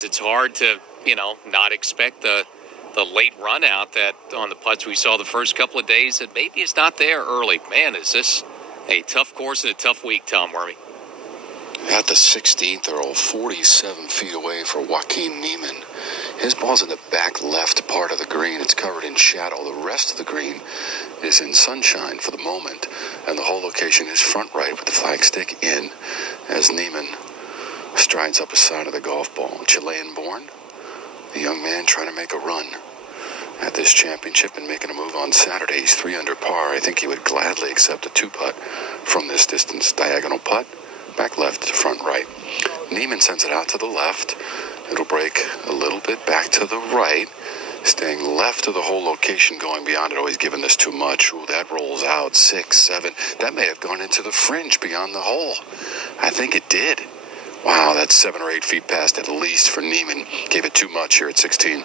It's hard to, not expect the late run out that on the putts we saw the first couple of days that maybe it's not there early. Man, is this a tough course and a tough week, Tom Wormy. At the 16th, they're all 47 feet away for Joaquin Niemann. His ball's in the back left part of the green. It's covered in shadow. The rest of the green is in sunshine for the moment. And the whole location is front right with the flagstick in as Niemann strides up the side of the golf ball. Chilean born, the young man trying to make a run at this championship and making a move on Saturday. He's 3 under par. I think he would gladly accept a 2-putt from this distance. Diagonal putt, back left to front right. Niemann sends it out to the left. It'll break a little bit back to the right, staying left of the whole location, going beyond it. Always giving this too much. Ooh, that rolls out 6, 7. That may have gone into the fringe beyond the hole. I think it did. Wow, that's 7 or 8 feet past at least for Niemann. Gave it too much here at 16.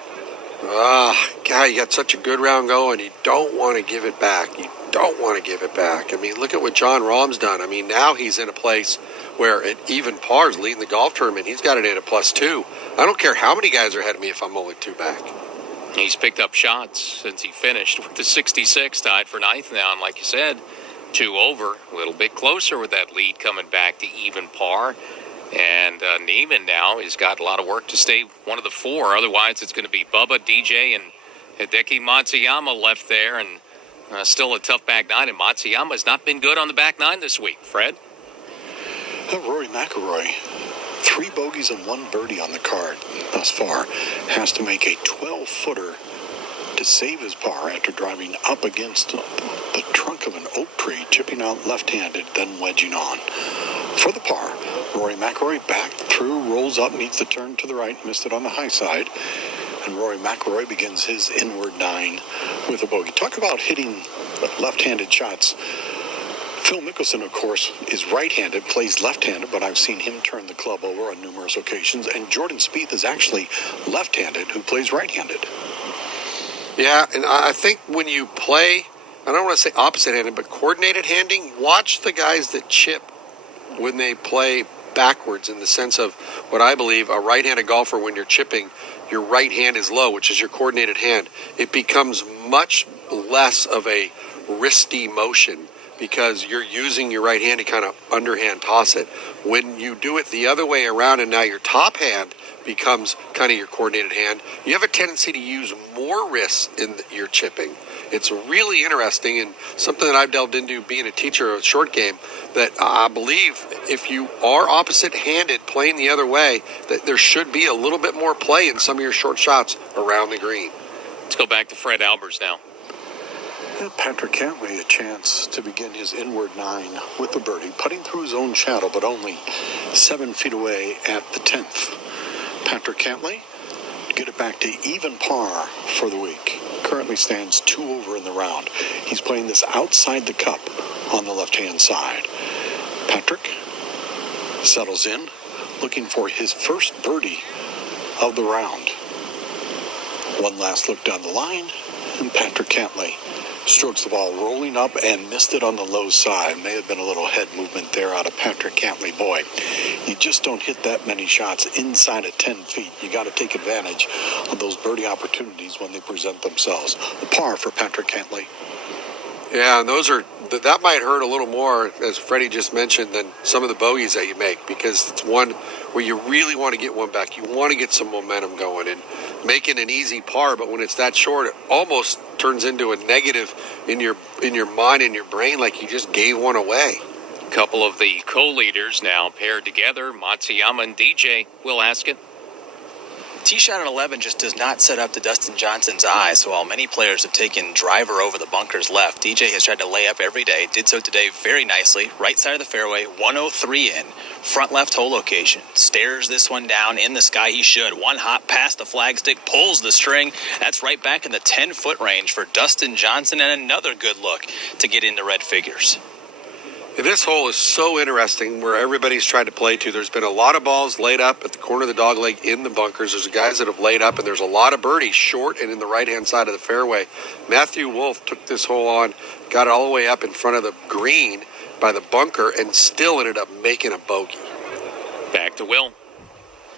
God, you got such a good round going. You don't want to give it back. You don't want to give it back. I mean, look at what John Rahm's done. I mean, now he's in a place where at even par's leading the golf tournament. He's got it in a +2. I don't care how many guys are ahead of me if I'm only 2 back. He's picked up shots since he finished with the 66, tied for 9th now. And like you said, 2 over, a little bit closer with that lead coming back to even par. And Niemann now has got a lot of work to stay one of the 4. Otherwise, it's going to be Bubba, DJ, and Hideki Matsuyama left there. And still a tough back 9. And Matsuyama has not been good on the back 9 this week. Fred? Rory McIlroy, 3 bogeys and 1 birdie on the card thus far. Has to make a 12-footer to save his par after driving up against the trunk of an oak tree, chipping out left-handed, then wedging on. For the par, Rory McIlroy back through, rolls up, needs to turn to the right, missed it on the high side. And Rory McIlroy begins his inward 9 with a bogey. Talk about hitting left-handed shots. Phil Mickelson, of course, is right-handed, plays left-handed, but I've seen him turn the club over on numerous occasions. And Jordan Spieth is actually left-handed, who plays right-handed. Yeah, and I think when you play, I don't want to say opposite-handed, but coordinated handing, watch the guys that chip when they play backwards, in the sense of what I believe a right-handed golfer, when you're chipping, your right hand is low, which is your coordinated hand. It becomes much less of a wristy motion because you're using your right hand to kind of underhand toss it. When you do it the other way around and now your top hand becomes kind of your coordinated hand, you have a tendency to use more wrists in your chipping. It's really interesting, and something that I've delved into being a teacher of short game, that I believe if you are opposite-handed playing the other way, that there should be a little bit more play in some of your short shots around the green. Let's go back to Fred Albers now. Patrick Cantlay a chance to begin his inward 9 with the birdie, putting through his own shadow, but only 7 feet away at the 10th. Patrick Cantlay get it back to even par for the week. Currently stands 2 over in the round. He's playing this outside the cup on the left-hand side. Patrick settles in, looking for his first birdie of the round. One last look down the line, and Patrick Cantlay strokes the ball rolling up and missed it on the low side. May have been a little head movement there out of Patrick Cantlay. Boy, you just don't hit that many shots inside of 10 feet. You got to take advantage of those birdie opportunities when they present themselves. A par for Patrick Cantlay. Yeah, and that might hurt a little more, as Freddie just mentioned, than some of the bogeys that you make, because it's one where you really want to get one back. You want to get some momentum going, and making an easy par, but when it's that short, it almost turns into a negative in your mind, in your brain, like you just gave one away. A couple of the co-leaders now paired together, Matsuyama and DJ. Will Askin. Tee shot at 11 just does not set up to Dustin Johnson's eye, so while many players have taken driver over the bunkers left, DJ has tried to lay up every day, did so today very nicely, right side of the fairway, 103 in, front left hole location, stares this one down in the sky, he should, one hop past the flagstick, pulls the string, that's right back in the 10-foot range for Dustin Johnson, and another good look to get into red figures. This hole is so interesting where everybody's tried to play to. There's been a lot of balls laid up at the corner of the dogleg in the bunkers. There's guys that have laid up, and there's a lot of birdies short and in the right-hand side of the fairway. Matthew Wolff took this hole on, got it all the way up in front of the green by the bunker, and still ended up making a bogey. Back to Will.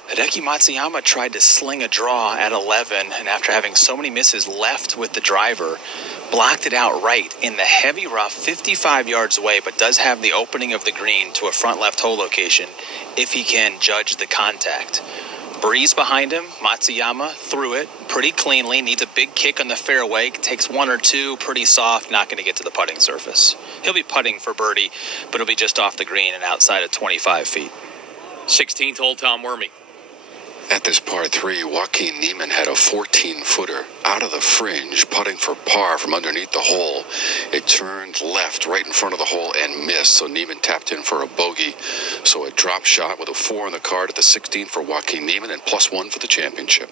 Hideki Matsuyama tried to sling a draw at 11, and after having so many misses left with the driver, blocked it out right in the heavy rough 55 yards away, but does have the opening of the green to a front left hole location if he can judge the contact. Breeze behind him, Matsuyama threw it pretty cleanly, needs a big kick on the fairway, takes one or two, pretty soft, not going to get to the putting surface. He'll be putting for birdie, but it'll be just off the green and outside of 25 feet. 16th hole, Tom Wormy. At this par 3, Joaquin Niemann had a 14-footer out of the fringe, putting for par from underneath the hole. It turned left right in front of the hole and missed, so Niemann tapped in for a bogey. So a drop shot with a 4 on the card at the 16th for Joaquin Niemann and +1 for the championship.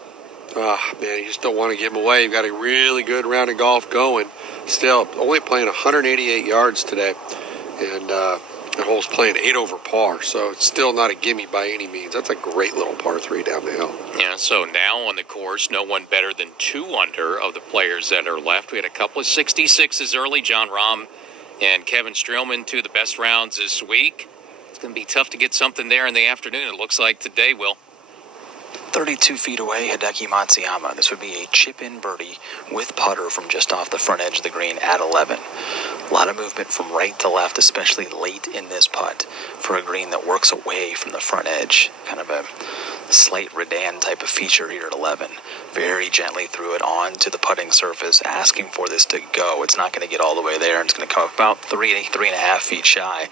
Man, you just don't want to give him away. You've got a really good round of golf going. Still, only playing 188 yards today. And the hole's playing 8 over par, so it's still not a gimme by any means. That's a great little par 3 down the hill. Yeah, so now on the course, no one better than 2 under of the players that are left. We had a couple of 66s early. John Rahm and Kevin Streelman, 2 of the best rounds this week. It's going to be tough to get something there in the afternoon, it looks like today, Will. 32 feet away, Hideki Matsuyama. This would be a chip-in birdie with putter from just off the front edge of the green at 11. A lot of movement from right to left, especially late in this putt for a green that works away from the front edge. Kind of a slight Redan type of feature here at 11. Very gently threw it on to the putting surface, asking for this to go. It's not going to get all the way there, and it's going to come about 3.5 feet shy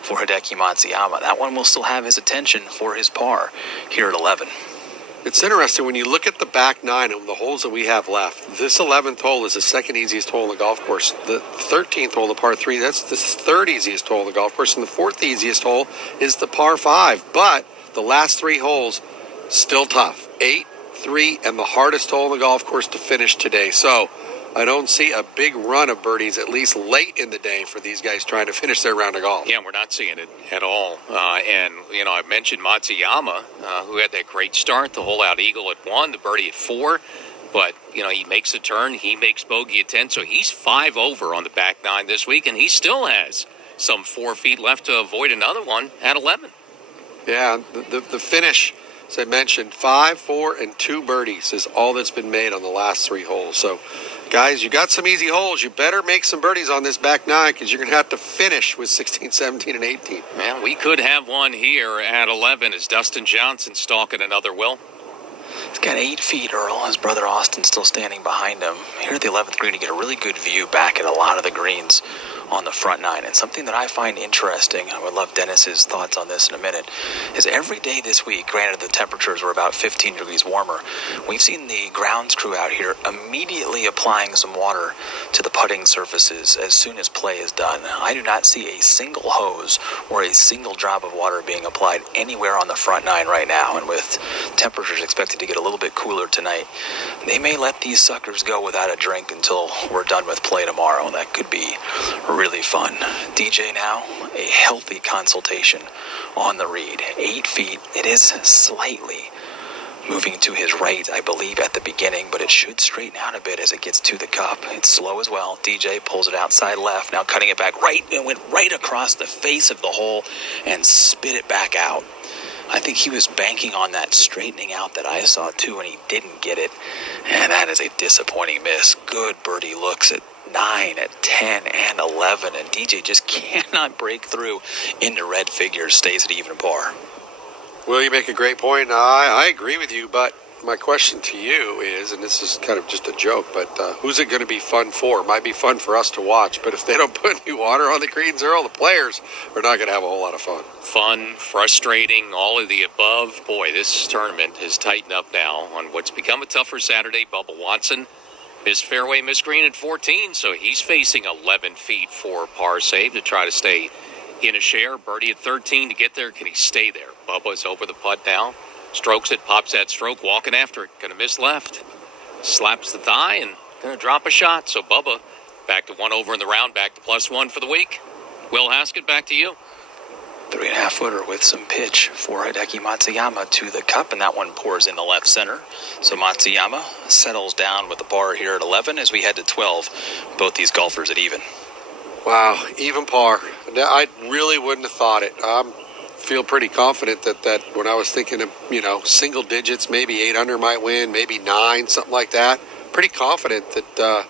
for Hideki Matsuyama. That one will still have his attention for his par here at 11. It's interesting when you look at the back 9 of the holes that we have left. This 11th hole is the second easiest hole on the golf course. The 13th hole, the par 3, that's the third easiest hole on the golf course. And the fourth easiest hole is the par 5. But the last 3 holes, still tough. 8, 3, and the hardest hole on the golf course to finish today. So I don't see a big run of birdies, at least late in the day, for these guys trying to finish their round of golf. Yeah, we're not seeing it at all. And, you know, I mentioned Matsuyama, who had that great start, the hole-out eagle at 1, the birdie at 4. But, you know, he makes a turn, he makes bogey at 10, so he's 5 over on the back 9 this week, and he still has some 4 feet left to avoid another one at 11. Yeah, the finish, as I mentioned, 5, 4, and 2 birdies is all that's been made on the last 3 holes. So, guys, you got some easy holes. You better make some birdies on this back 9 because you're going to have to finish with 16, 17, and 18. Man, we could have one here at 11 as Dustin Johnson stalking another, Will. He's got 8 feet, Earl. His brother Austin still standing behind him. Here at the 11th green, you get a really good view back at a lot of the greens on the front 9. And something that I find interesting, I would love Dennis's thoughts on this in a minute, is every day this week, granted the temperatures were about 15 degrees warmer, we've seen the grounds crew out here immediately applying some water to the putting surfaces as soon as play is done. I do not see a single hose or a single drop of water being applied anywhere on the front 9 right now. And with temperatures expected to get a little bit cooler tonight, they may let these suckers go without a drink until we're done with play tomorrow. That could be really fun. DJ now, a healthy consultation on the read. 8 feet. It is slightly moving to his right, I believe, at the beginning, but it should straighten out a bit as it gets to the cup. It's slow as well. DJ pulls it outside left, now cutting it back right. It went right across the face of the hole and spit it back out. I think he was banking on that straightening out that I saw too, and he didn't get it. And that is a disappointing miss. Good birdie looks at 9, at 10, and 11, and DJ just cannot break through into red figures, stays at even par. Well, you make a great point. I agree with you, but my question to you is, and this is kind of just a joke, but who's it going to be fun for? It might be fun for us to watch, but if they don't put any water on the greens, Earl, the players are not going to have a whole lot of fun. Fun, frustrating, all of the above. Boy, this tournament has tightened up now on what's become a tougher Saturday. Bubba Watson missed fairway, missed green at 14, so he's facing 11 feet for par save to try to stay in a share. Birdie at 13 to get there. Can he stay there? Bubba's over the putt now. Strokes it, pops that stroke, walking after it. Gonna miss left. Slaps the thigh and gonna drop a shot. So Bubba back to 1 over in the round, back to +1 for the week. Will Haskett, back to you. 3.5 footer with some pitch for Hideki Matsuyama to the cup, and that one pours in the left center. So Matsuyama settles down with the par here at 11 as we head to 12. Both these golfers at even. Wow, even par. I really wouldn't have thought it. feel pretty confident that when I was thinking of, single digits, maybe 8 under might win, maybe 9, something like that. Pretty confident that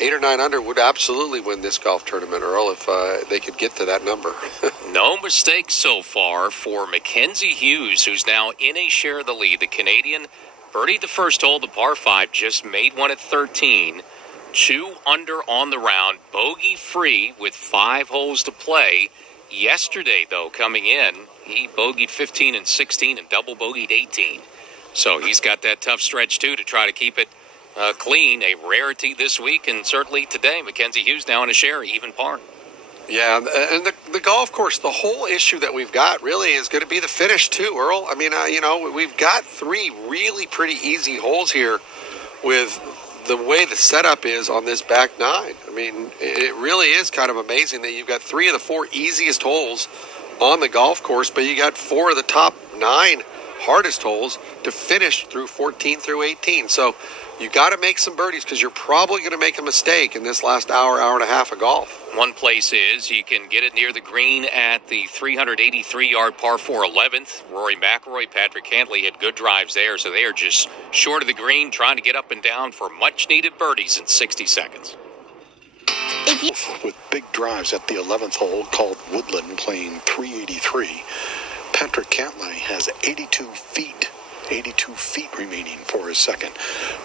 8 or 9 under would absolutely win this golf tournament, Earl, if they could get to that number. No mistakes so far for Mackenzie Hughes, who's now in a share of the lead. The Canadian birdied the first hole, the par 5, just made one at 13. 2 under on the round, bogey free with 5 holes to play. Yesterday, though, coming in, he bogeyed 15 and 16 and double bogeyed 18. So he's got that tough stretch, too, to try to keep it clean. A rarity this week, and certainly today. Mackenzie Hughes now in a share, even par. Yeah, and the golf course, the whole issue that we've got really is going to be the finish, too, Earl. I mean, we've got 3 really pretty easy holes here with the way the setup is on this back 9. I mean, it really is kind of amazing that you've got 3 of the 4 easiest holes on the golf course, but you got 4 of the top 9 hardest holes to finish through 14 through 18. So you got to make some birdies because you're probably going to make a mistake in this last hour and a half of golf. One place is you can get it near the green at the 383-yard par 4 11th. Rory McIlroy, Patrick Cantlay had good drives there, so they are just short of the green, trying to get up and down for much-needed birdies in 60 seconds. With big drives at the 11th hole, called Woodland, playing 383. Patrick Cantlay has 82 feet remaining for his second.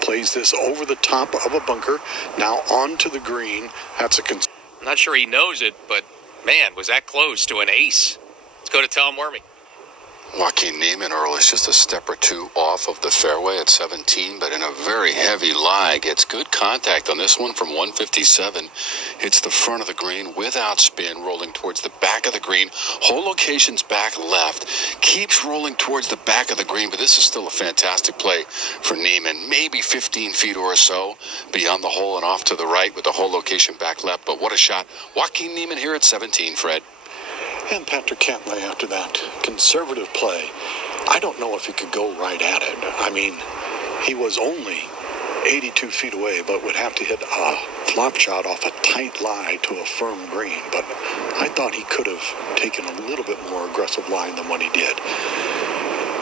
Plays this over the top of a bunker, now onto the green. That's a I'm not sure he knows it, but man, was that close to an ace. Let's go to Tom Wormy. Joaquin Niemann, Earl, is just a step or 2 off of the fairway at 17, but in a very heavy lie. Gets good contact on this one from 157. Hits the front of the green without spin, rolling towards the back of the green. Hole location's back left. Keeps rolling towards the back of the green, but this is still a fantastic play for Niemann. Maybe 15 feet or so beyond the hole and off to the right with the hole location back left. But what a shot. Joaquin Niemann here at 17, Fred. And Patrick Cantlay after that conservative play. I don't know if he could go right at it. I mean, he was only 82 feet away, but would have to hit a flop shot off a tight lie to a firm green. But I thought he could have taken a little bit more aggressive line than what he did.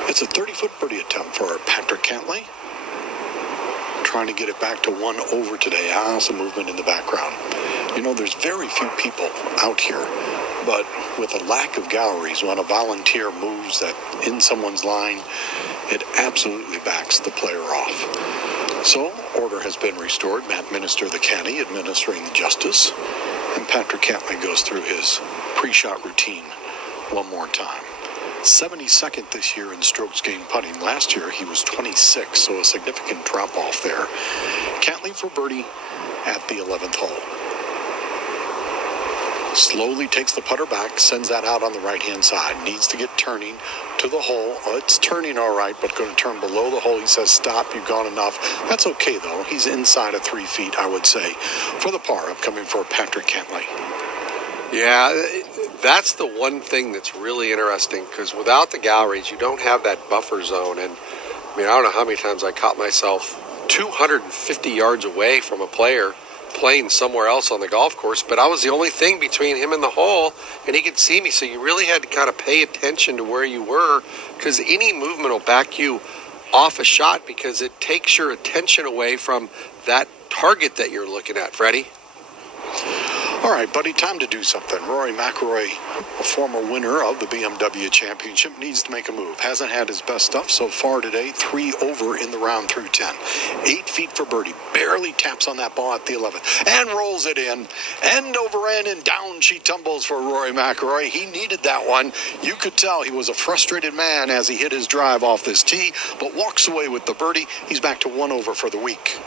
It's a 30-foot birdie attempt for Patrick Cantlay. Trying to get it back to 1 over today. Some movement in the background. There's very few people out here. But with a lack of galleries, when a volunteer moves that in someone's line, it absolutely backs the player off. So, order has been restored. Matt Minister, the caddy, administering the justice. And Patrick Cantlay goes through his pre-shot routine one more time. 72nd this year in strokes gained putting. Last year, he was 26, so a significant drop-off there. Cantlay for birdie at the 11th hole. Slowly takes the putter back, sends that out on the right-hand side. Needs to get turning to the hole. It's turning all right, but going to turn below the hole. He says, stop, you've gone enough. That's okay, though. He's inside of 3 feet, I would say, for the par upcoming for Patrick Cantlay. Yeah, that's the one thing that's really interesting, because without the galleries, you don't have that buffer zone. And, I don't know how many times I caught myself 250 yards away from a player playing somewhere else on the golf course, but I was the only thing between him and the hole, and he could see me, so you really had to kind of pay attention to where you were, because any movement will back you off a shot, because it takes your attention away from that target that you're looking at, Freddie. All right, buddy, time to do something. Rory McIlroy, a former winner of the BMW Championship, needs to make a move. Hasn't had his best stuff so far today. 3 over in the round through 10. 8 feet for birdie. Barely taps on that ball at the 11th and rolls it in. End over end, and down she tumbles for Rory McIlroy. He needed that one. You could tell he was a frustrated man as he hit his drive off this tee, but walks away with the birdie. He's back to 1 over for the week.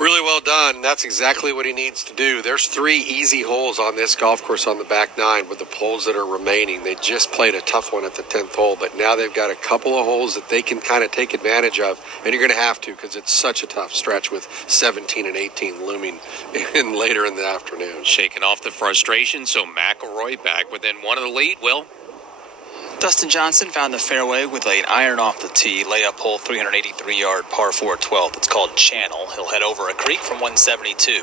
Really well done. That's exactly what he needs to do. There's 3 easy holes on this golf course on the back 9 with the holes that are remaining. They just played a tough one at the 10th hole, but now they've got a couple of holes that they can kind of take advantage of, and you're going to have to, because it's such a tough stretch with 17 and 18 looming in later in the afternoon. Shaking off the frustration, so McIlroy back within 1 of the lead. Will? Dustin Johnson found the fairway with an iron off the tee, layup hole 383-yard par 4 12th. It's called Channel. He'll head over a creek from 172.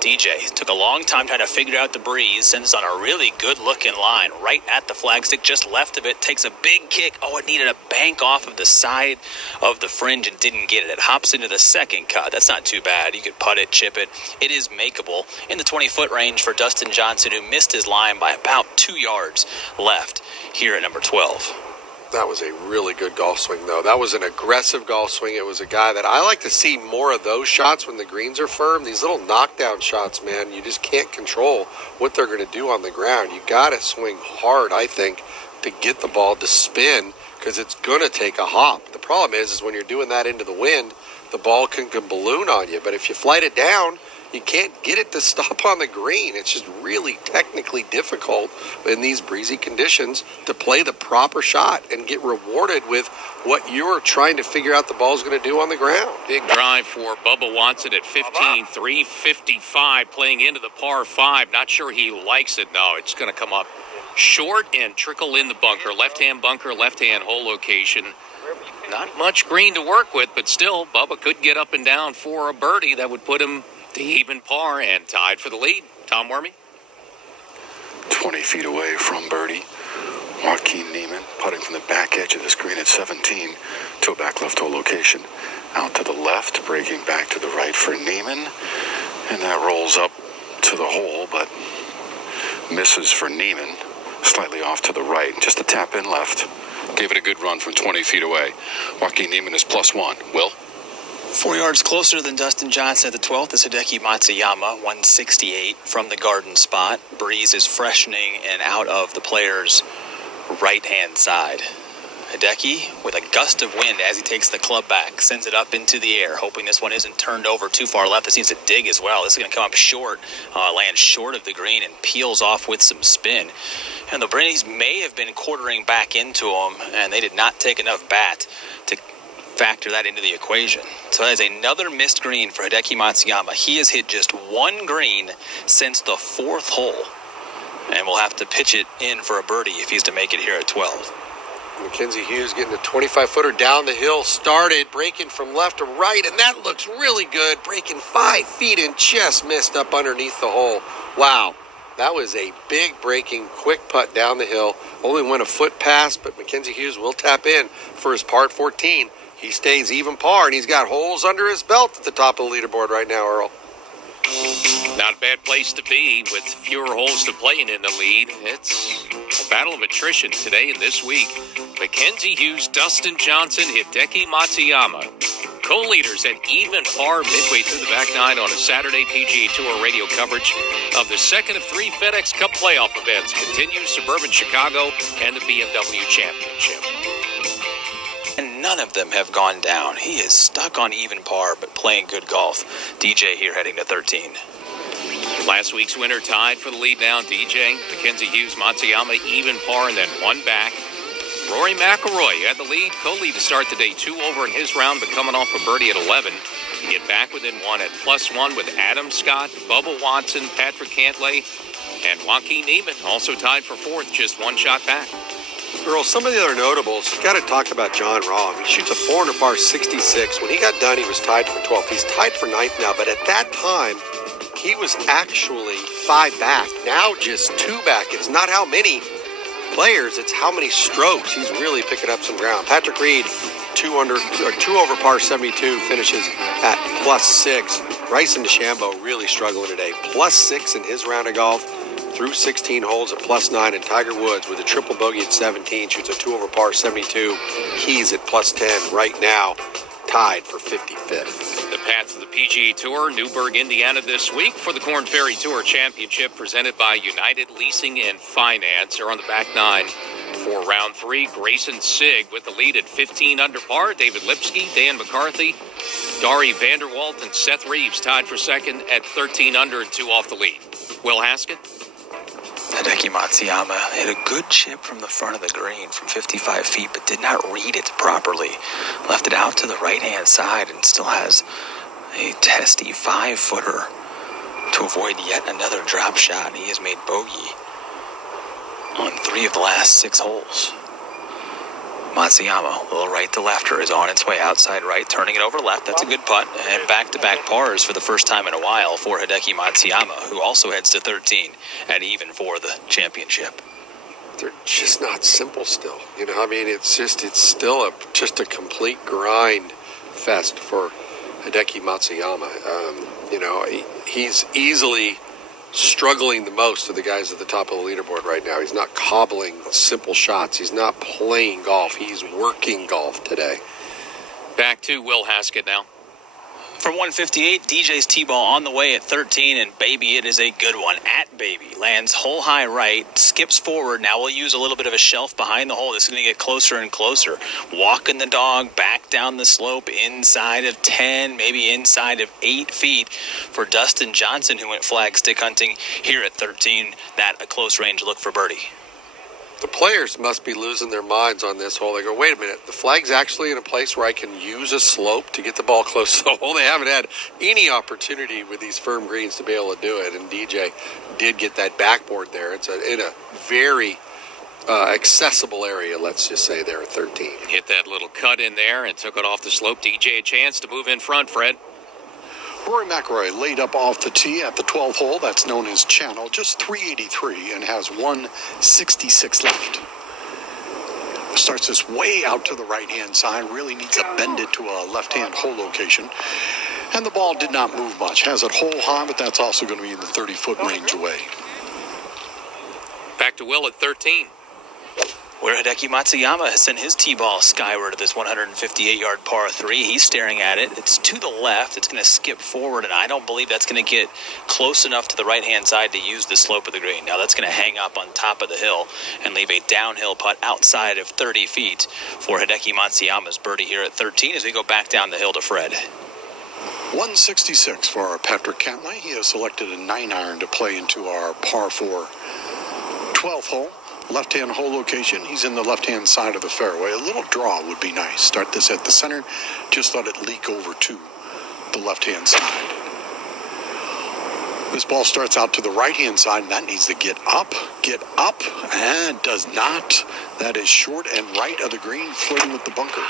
DJ took a long time trying to figure out the breeze, sends on a really good-looking line right at the flagstick, just left of it, takes a big kick. Oh, it needed a bank off of the side of the fringe and didn't get it. It hops into the second cut. That's not too bad. You could putt it, chip it. It is makeable in the 20-foot range for Dustin Johnson, who missed his line by about 2 yards left here at number 12. That was a really good golf swing, though. That was an aggressive golf swing. It was a guy that I like to see more of those shots when the greens are firm. These little knockdown shots, man, you just can't control what they're going to do on the ground. You got to swing hard, I think, to get the ball to spin, because it's going to take a hop. The problem is when you're doing that into the wind, the ball can balloon on you. But if you flight it down, you can't get it to stop on the green. It's just really technically difficult in these breezy conditions to play the proper shot and get rewarded with what you're trying to figure out the ball's going to do on the ground. Big drive for Bubba Watson at 15, 355, playing into the par 5. Not sure he likes it. No, it's going to come up short and trickle in the bunker. Left-hand bunker, left-hand hole location. Not much green to work with, but still, Bubba could get up and down for a birdie that would put him to even par and tied for the lead. Tom Wormy. 20 feet away from birdie. Joaquin Niemann putting from the back edge of the screen at 17 to a back left hole location. Out to the left, breaking back to the right for Niemann. And that rolls up to the hole, but misses for Niemann. Slightly off to the right. Just a tap in left. Gave it a good run from 20 feet away. Joaquin Niemann is +1. Will? 4 yards closer than Dustin Johnson at the 12th is Hideki Matsuyama, 168 from the garden spot. Breeze is freshening and out of the player's right-hand side. Hideki, with a gust of wind as he takes the club back, sends it up into the air, hoping this one isn't turned over too far left. It seems to dig as well. This is going to come up short, lands short of the green, and peels off with some spin. And the Breeze may have been quartering back into him, and they did not take enough bat to factor that into the equation. So that is another missed green for Hideki Matsuyama. He has hit just one green since the 4th hole, and will have to pitch it in for a birdie if he's to make it here at 12. Mackenzie Hughes getting a 25-footer down the hill, started breaking from left to right, and that looks really good. Breaking 5 feet and just missed up underneath the hole. Wow, that was a big breaking, quick putt down the hill. Only went a foot past, but Mackenzie Hughes will tap in for his par 14. He stays even par, and he's got holes under his belt at the top of the leaderboard right now, Earl. Not a bad place to be with fewer holes to play in the lead. It's a battle of attrition today and this week. Mackenzie Hughes, Dustin Johnson, Hideki Matsuyama, co-leaders at even par midway through the back nine on a Saturday. PGA Tour radio coverage of the second of 3 FedEx Cup playoff events continues. Suburban Chicago and the BMW Championship. And none of them have gone down. He is stuck on even par, but playing good golf. DJ here heading to 13. Last week's winner tied for the lead now. DJ, Mackenzie Hughes, Matsuyama, even par, and then one back. Rory McIlroy had the lead, co-lead to start the day, 2 over in his round, but coming off a birdie at 11. You get back within 1 at +1 with Adam Scott, Bubba Watson, Patrick Cantlay, and Joaquin Niemann, also tied for 4th, just 1 shot back. Earl, some of the other notables, you got to talk about John Rahm. He shoots a 400 par 66. When he got done, he was tied for 12th. He's tied for 9th now, but at that time, he was actually 5 back. Now just 2 back. It's not how many players, it's how many strokes. He's really picking up some ground. Patrick Reed, 2 over par 72, finishes at +6. Bryson DeChambeau really struggling today. +6 in his round of golf. Through 16 holes at +9, and Tiger Woods with a triple bogey at 17 shoots a 2 over par 72. He's at +10 right now, tied for 55th. The path to the PGA Tour, Newburgh, Indiana this week for the Korn Ferry Tour Championship presented by United Leasing and Finance. They're on the back nine for round 3. Grayson Sigg with the lead at 15 under par. David Lipsky, Dan McCarthy, Dari Vanderwalt, and Seth Reeves tied for 2nd at 13 under and 2 off the lead. Will Haskett. Hideki Matsuyama hit a good chip from the front of the green from 55 feet, but did not read it properly. Left it out to the right-hand side and still has a testy 5-footer to avoid yet another drop shot. He has made bogey on 3 of the last 6 holes. Matsuyama, a little right to lefter, is on its way outside right, turning it over left. That's a good putt. And back-to-back pars for the first time in a while for Hideki Matsuyama, who also heads to 13 at even for the championship. They're just not simple still. You know, I mean, it's still just a complete grind fest for Hideki Matsuyama. You know, he's easily struggling the most of the guys at the top of the leaderboard right now. He's not cobbling simple shots. He's not playing golf. He's working golf today. Back to Will Haskett now. From 158, DJ's T-ball on the way at 13, and baby, it is a good one. At baby, lands hole high right, skips forward. Now we'll use a little bit of a shelf behind the hole. This is going to get closer and closer. Walking the dog back down the slope inside of 10, maybe inside of 8 feet for Dustin Johnson, who went flag stick hunting here at 13. That a close range look for birdie. The players must be losing their minds on this hole. They go, wait a minute, the flag's actually in a place where I can use a slope to get the ball close to the hole. They haven't had any opportunity with these firm greens to be able to do it, and DJ did get that backboard there. It's in a very accessible area, let's just say, there at 13. Hit that little cut in there and took it off the slope. DJ a chance to move in front, Fred. Rory McIlroy laid up off the tee at the 12th hole. That's known as Channel, just 383, and has 166 left. Starts this way out to the right-hand side. Really needs to bend it to a left-hand hole location. And the ball did not move much. Has it hole high, but that's also going to be in the 30-foot range away. Back to Will at 13. Where Hideki Matsuyama has sent his T-ball skyward to this 158-yard par 3. He's staring at it. It's to the left. It's going to skip forward, and I don't believe that's going to get close enough to the right-hand side to use the slope of the green. Now that's going to hang up on top of the hill and leave a downhill putt outside of 30 feet for Hideki Matsuyama's birdie here at 13 as we go back down the hill to Fred. 166 for our Patrick Cantlay. He has selected a 9-iron to play into our par 4 12th hole. Left-hand hole location. He's in the left-hand side of the fairway. A little draw would be nice. Start this at the center. Just let it leak over to the left-hand side. This ball starts out to the right-hand side, and that needs to get up, and does not. That is short and right of the green, flirting with the bunker.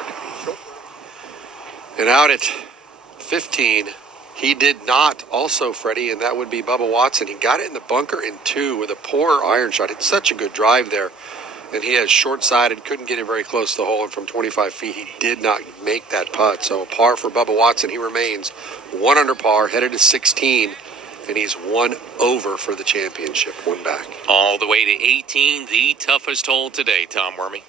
And out at 15, he did not also, Freddie, and that would be Bubba Watson. He got it in the bunker in 2 with a poor iron shot. It's such a good drive there. And he has short-sided, couldn't get it very close to the hole. And from 25 feet, he did not make that putt. So a par for Bubba Watson. He remains 1 under par, headed to 16. And he's 1 over for the championship, 1 back. All the way to 18, the toughest hole today, Tom Wormy.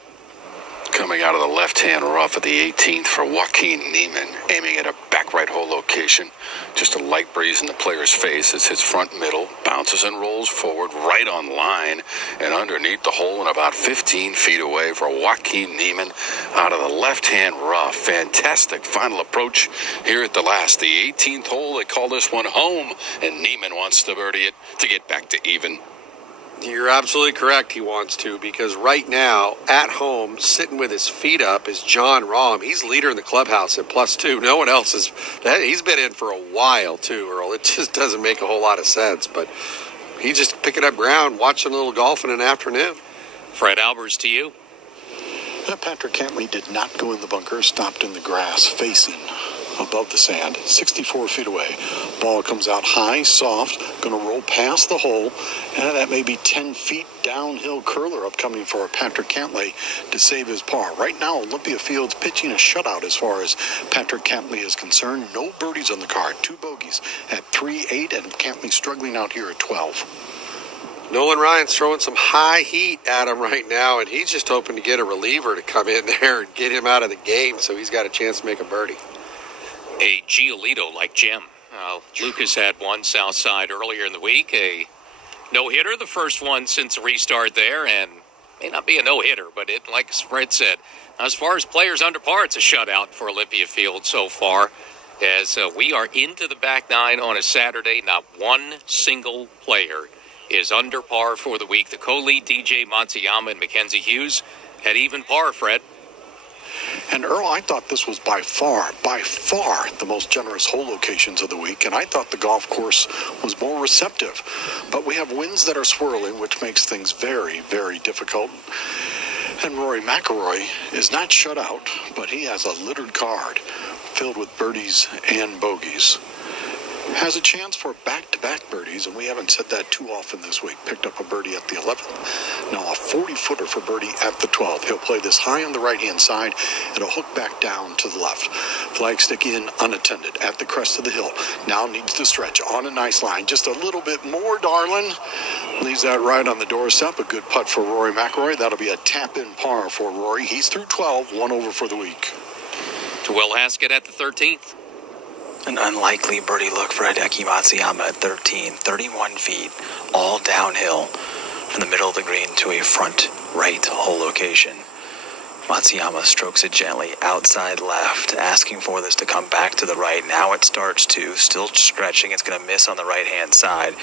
Coming out of the left-hand rough at the 18th for Joaquin Niemann, aiming at a back right hole location. Just a light breeze in the player's face as his front middle bounces and rolls forward right on line and underneath the hole and about 15 feet away for Joaquin Niemann out of the left-hand rough. Fantastic final approach here at the last. The 18th hole, they call this one home, and Niemann wants to birdie it to get back to even. You're absolutely correct, he wants to, because right now, at home, sitting with his feet up, is John Rahm. He's leader in the clubhouse at +2. No one else is. He's been in for a while, too, Earl. It just doesn't make a whole lot of sense, but he's just picking up ground, watching a little golf in an afternoon. Fred Albers to you. Patrick Cantlay did not go in the bunker, stopped in the grass, facing above the sand, 64 feet away. Ball comes out high, soft, going to roll past the hole, and that may be 10 feet downhill curler upcoming for Patrick Cantlay to save his par. Right now, Olympia Field's pitching a shutout as far as Patrick Cantlay is concerned. No birdies on the card, 2 bogeys at 3-8, and Cantlay struggling out here at 12. Nolan Ryan's throwing some high heat at him right now, and he's just hoping to get a reliever to come in there and get him out of the game so he's got a chance to make a birdie. A Giolito like Jim. Lucas had one south side earlier in the week. A no-hitter, the first one since the restart there, and may not be a no-hitter, but it, like Fred said, as far as players under par, it's a shutout for Olympia Field so far. As we are into the back 9 on a Saturday, not one single player is under par for the week. The co-lead, DJ Matsuyama and Mackenzie Hughes, at even par, Fred. And Earl, I thought this was by far the most generous hole locations of the week, and I thought the golf course was more receptive. But we have winds that are swirling, which makes things very, very difficult. And Rory McIlroy is not shut out, but he has a littered card filled with birdies and bogeys. Has a chance for back-to-back birdies, and we haven't said that too often this week. Picked up a birdie at the 11th. Now a 40-footer for birdie at the 12th. He'll play this high on the right-hand side. It'll hook back down to the left. Flagstick in unattended at the crest of the hill. Now needs to stretch on a nice line. Just a little bit more, darling. Leaves that right on the doorstep. A good putt for Rory McIlroy. That'll be a tap-in par for Rory. He's through 12, one over for the week. To Will Haskett at the 13th. An unlikely birdie look for Hideki Matsuyama at 13, 31 feet, all downhill from the middle of the green to a front right hole location. Matsuyama strokes it gently outside left, asking for this to come back to the right. Now it starts to, still stretching. It's going to miss on the right-hand side,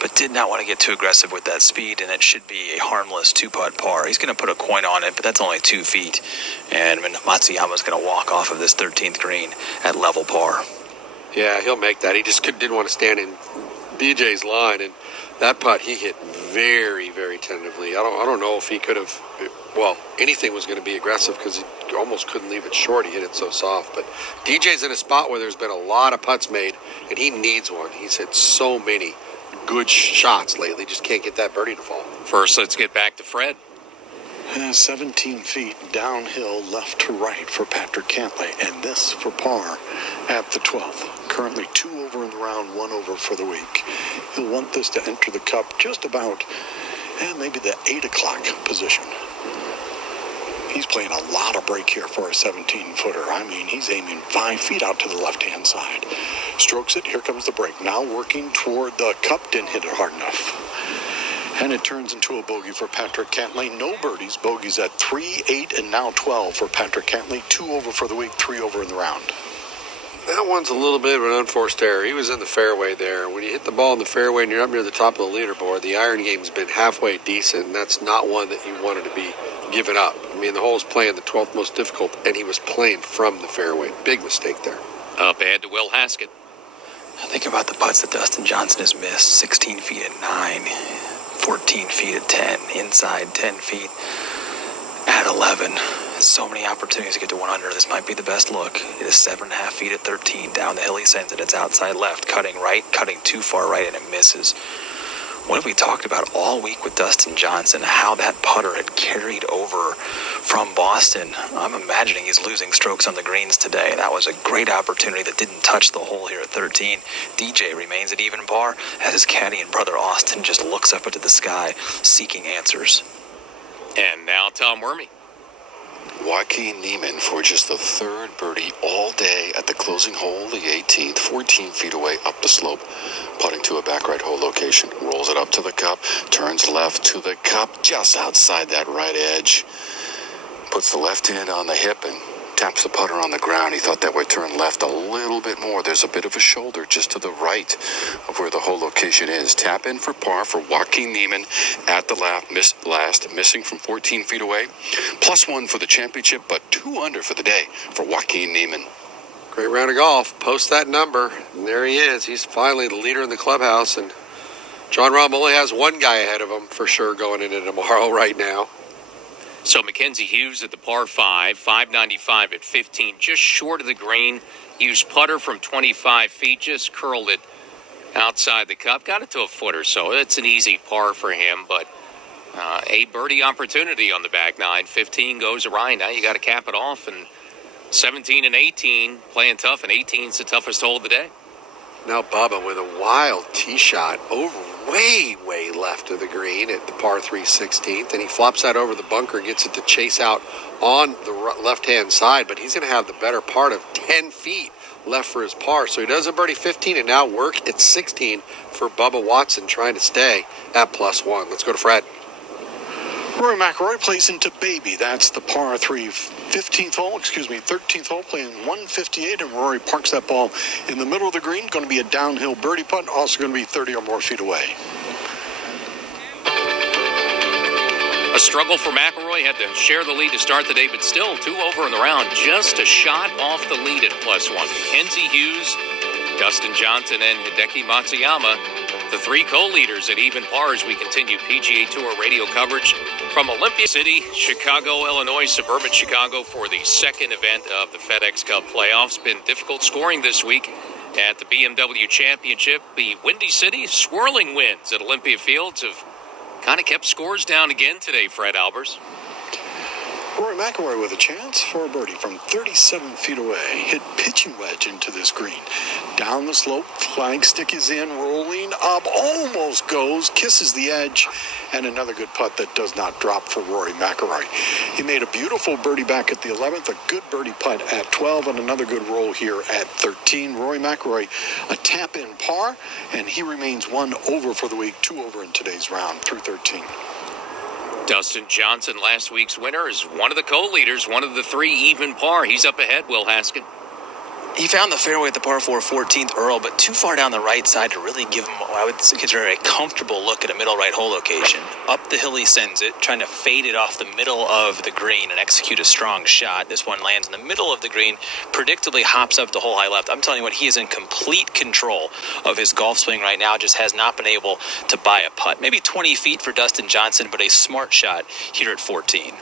but did not want to get too aggressive with that speed, and it should be a harmless two-putt par. He's going to put a coin on it, but that's only 2 feet, and Matsuyama's going to walk off of this 13th green at level par. Yeah, he'll make that. He just didn't want to stand in DJ's line, and that putt he hit very, very tentatively. I don't know if he could have. Well, anything was going to be aggressive because he almost couldn't leave it short. He hit it so soft. But DJ's in a spot where there's been a lot of putts made, and he needs one. He's hit so many good shots lately. Just can't get that birdie to fall. First, let's get back to Fred. 17 feet downhill left to right for Patrick Cantlay, and this for par at the 12th. Currently 2 over in the round, 1 over for the week. He'll want this to enter the cup just about maybe the 8 o'clock position. He's playing a lot of break here for a 17-footer. I mean, he's aiming 5 feet out to the left-hand side. Strokes it, here comes the break. Now working toward the cup, didn't hit it hard enough. And it turns into a bogey for Patrick Cantlay. No birdies. Bogeys at 3, 8, and now 12 for Patrick Cantlay. 2 over for the week, 3 over in the round. That one's a little bit of an unforced error. He was in the fairway there. When you hit the ball in the fairway and you're up near the top of the leaderboard, the iron game's been halfway decent, and that's not one that you wanted to be giving up. I mean, the hole's playing the 12th most difficult, and he was playing from the fairway. Big mistake there. Up ahead to Will Haskett. Think about the putts that Dustin Johnson has missed. 16 feet at 9, 14 feet at 10, inside 10 feet at 11. So many opportunities to get to 100. This might be the best look. It is 7.5 feet at 13. Down the hill he sends it. It's outside left, cutting right, cutting too far right, and it misses. What have we talked about all week with Dustin Johnson? How that putter had carried over from Boston. I'm imagining he's losing strokes on the greens today. That was a great opportunity that didn't touch the hole here at 13. DJ remains at even par as his caddy and brother Austin just looks up into the sky seeking answers. And now Tom Wormy. Joaquin Niemann for just the 3rd birdie all day at the closing hole, the 18th, 14 feet away up the slope, putting to a back right hole location, rolls it up to the cup, turns left to the cup, just outside that right edge, puts the left hand on the hip and taps the putter on the ground. He thought that would turn left a little bit more. There's a bit of a shoulder just to the right of where the hole location is. Tap in for par for Joaquin Niemann at the last, missing from 14 feet away. +1 for the championship, but 2 under for the day for Joaquin Niemann. Great round of golf. Post that number, and there he is. He's finally the leader in the clubhouse, and John Rahm only has one guy ahead of him for sure going into tomorrow right now. So Mackenzie Hughes at the par 5, 595 at 15, just short of the green. Used putter from 25 feet, just curled it outside the cup. Got it to a foot or so. It's an easy par for him, but a birdie opportunity on the back nine. 15 goes awry. Now you got to cap it off. And 17 and 18 playing tough, and 18's the toughest hole of the day. Now Bubba with a wild tee shot over way left of the green at the par 3 16th, and he flops that over the bunker and gets it to chase out on the left-hand side, but he's going to have the better part of 10 feet left for his par. So he does a birdie 15 and now work at 16 for Bubba Watson trying to stay at +1. Let's go to Fred. Rory McIlroy plays into Baby. That's the par 3 13th hole, playing 158, and Rory parks that ball in the middle of the green. Going to be a downhill birdie putt, also going to be 30 or more feet away. A struggle for McIlroy. Had to share the lead to start the day, but still 2 over in the round. Just a shot off the lead at +1. Mackenzie Hughes, Dustin Johnson, and Hideki Matsuyama The three co-leaders at even par as we continue PGA Tour radio coverage from Olympia City, Chicago, Illinois, suburban Chicago for the second event of the FedEx Cup playoffs. Been difficult scoring this week at the BMW Championship. The Windy City swirling winds at Olympia Fields have kind of kept scores down again today, Fred Albers. Rory McIlroy with a chance for a birdie from 37 feet away. Hit pitching wedge into this green. Down the slope, flag stick is in, rolling up, almost goes, kisses the edge, and another good putt that does not drop for Rory McIlroy. He made a beautiful birdie back at the 11th, a good birdie putt at 12, and another good roll here at 13. Rory McIlroy, a tap in par, and he remains 1 over for the week, 2 over in today's round through 13. Dustin Johnson, last week's winner, is one of the co-leaders, one of the three even par. He's up ahead, Will Haskin. He found the fairway at the par 4 14th Earl, but too far down the right side to really give him what I would consider a comfortable look at a middle right hole location. Up the hill he sends it, trying to fade it off the middle of the green and execute a strong shot. This one lands in the middle of the green, predictably hops up the hole high left. I'm telling you what, he is in complete control of his golf swing right now, just has not been able to buy a putt. Maybe 20 feet for Dustin Johnson, but a smart shot here at 14.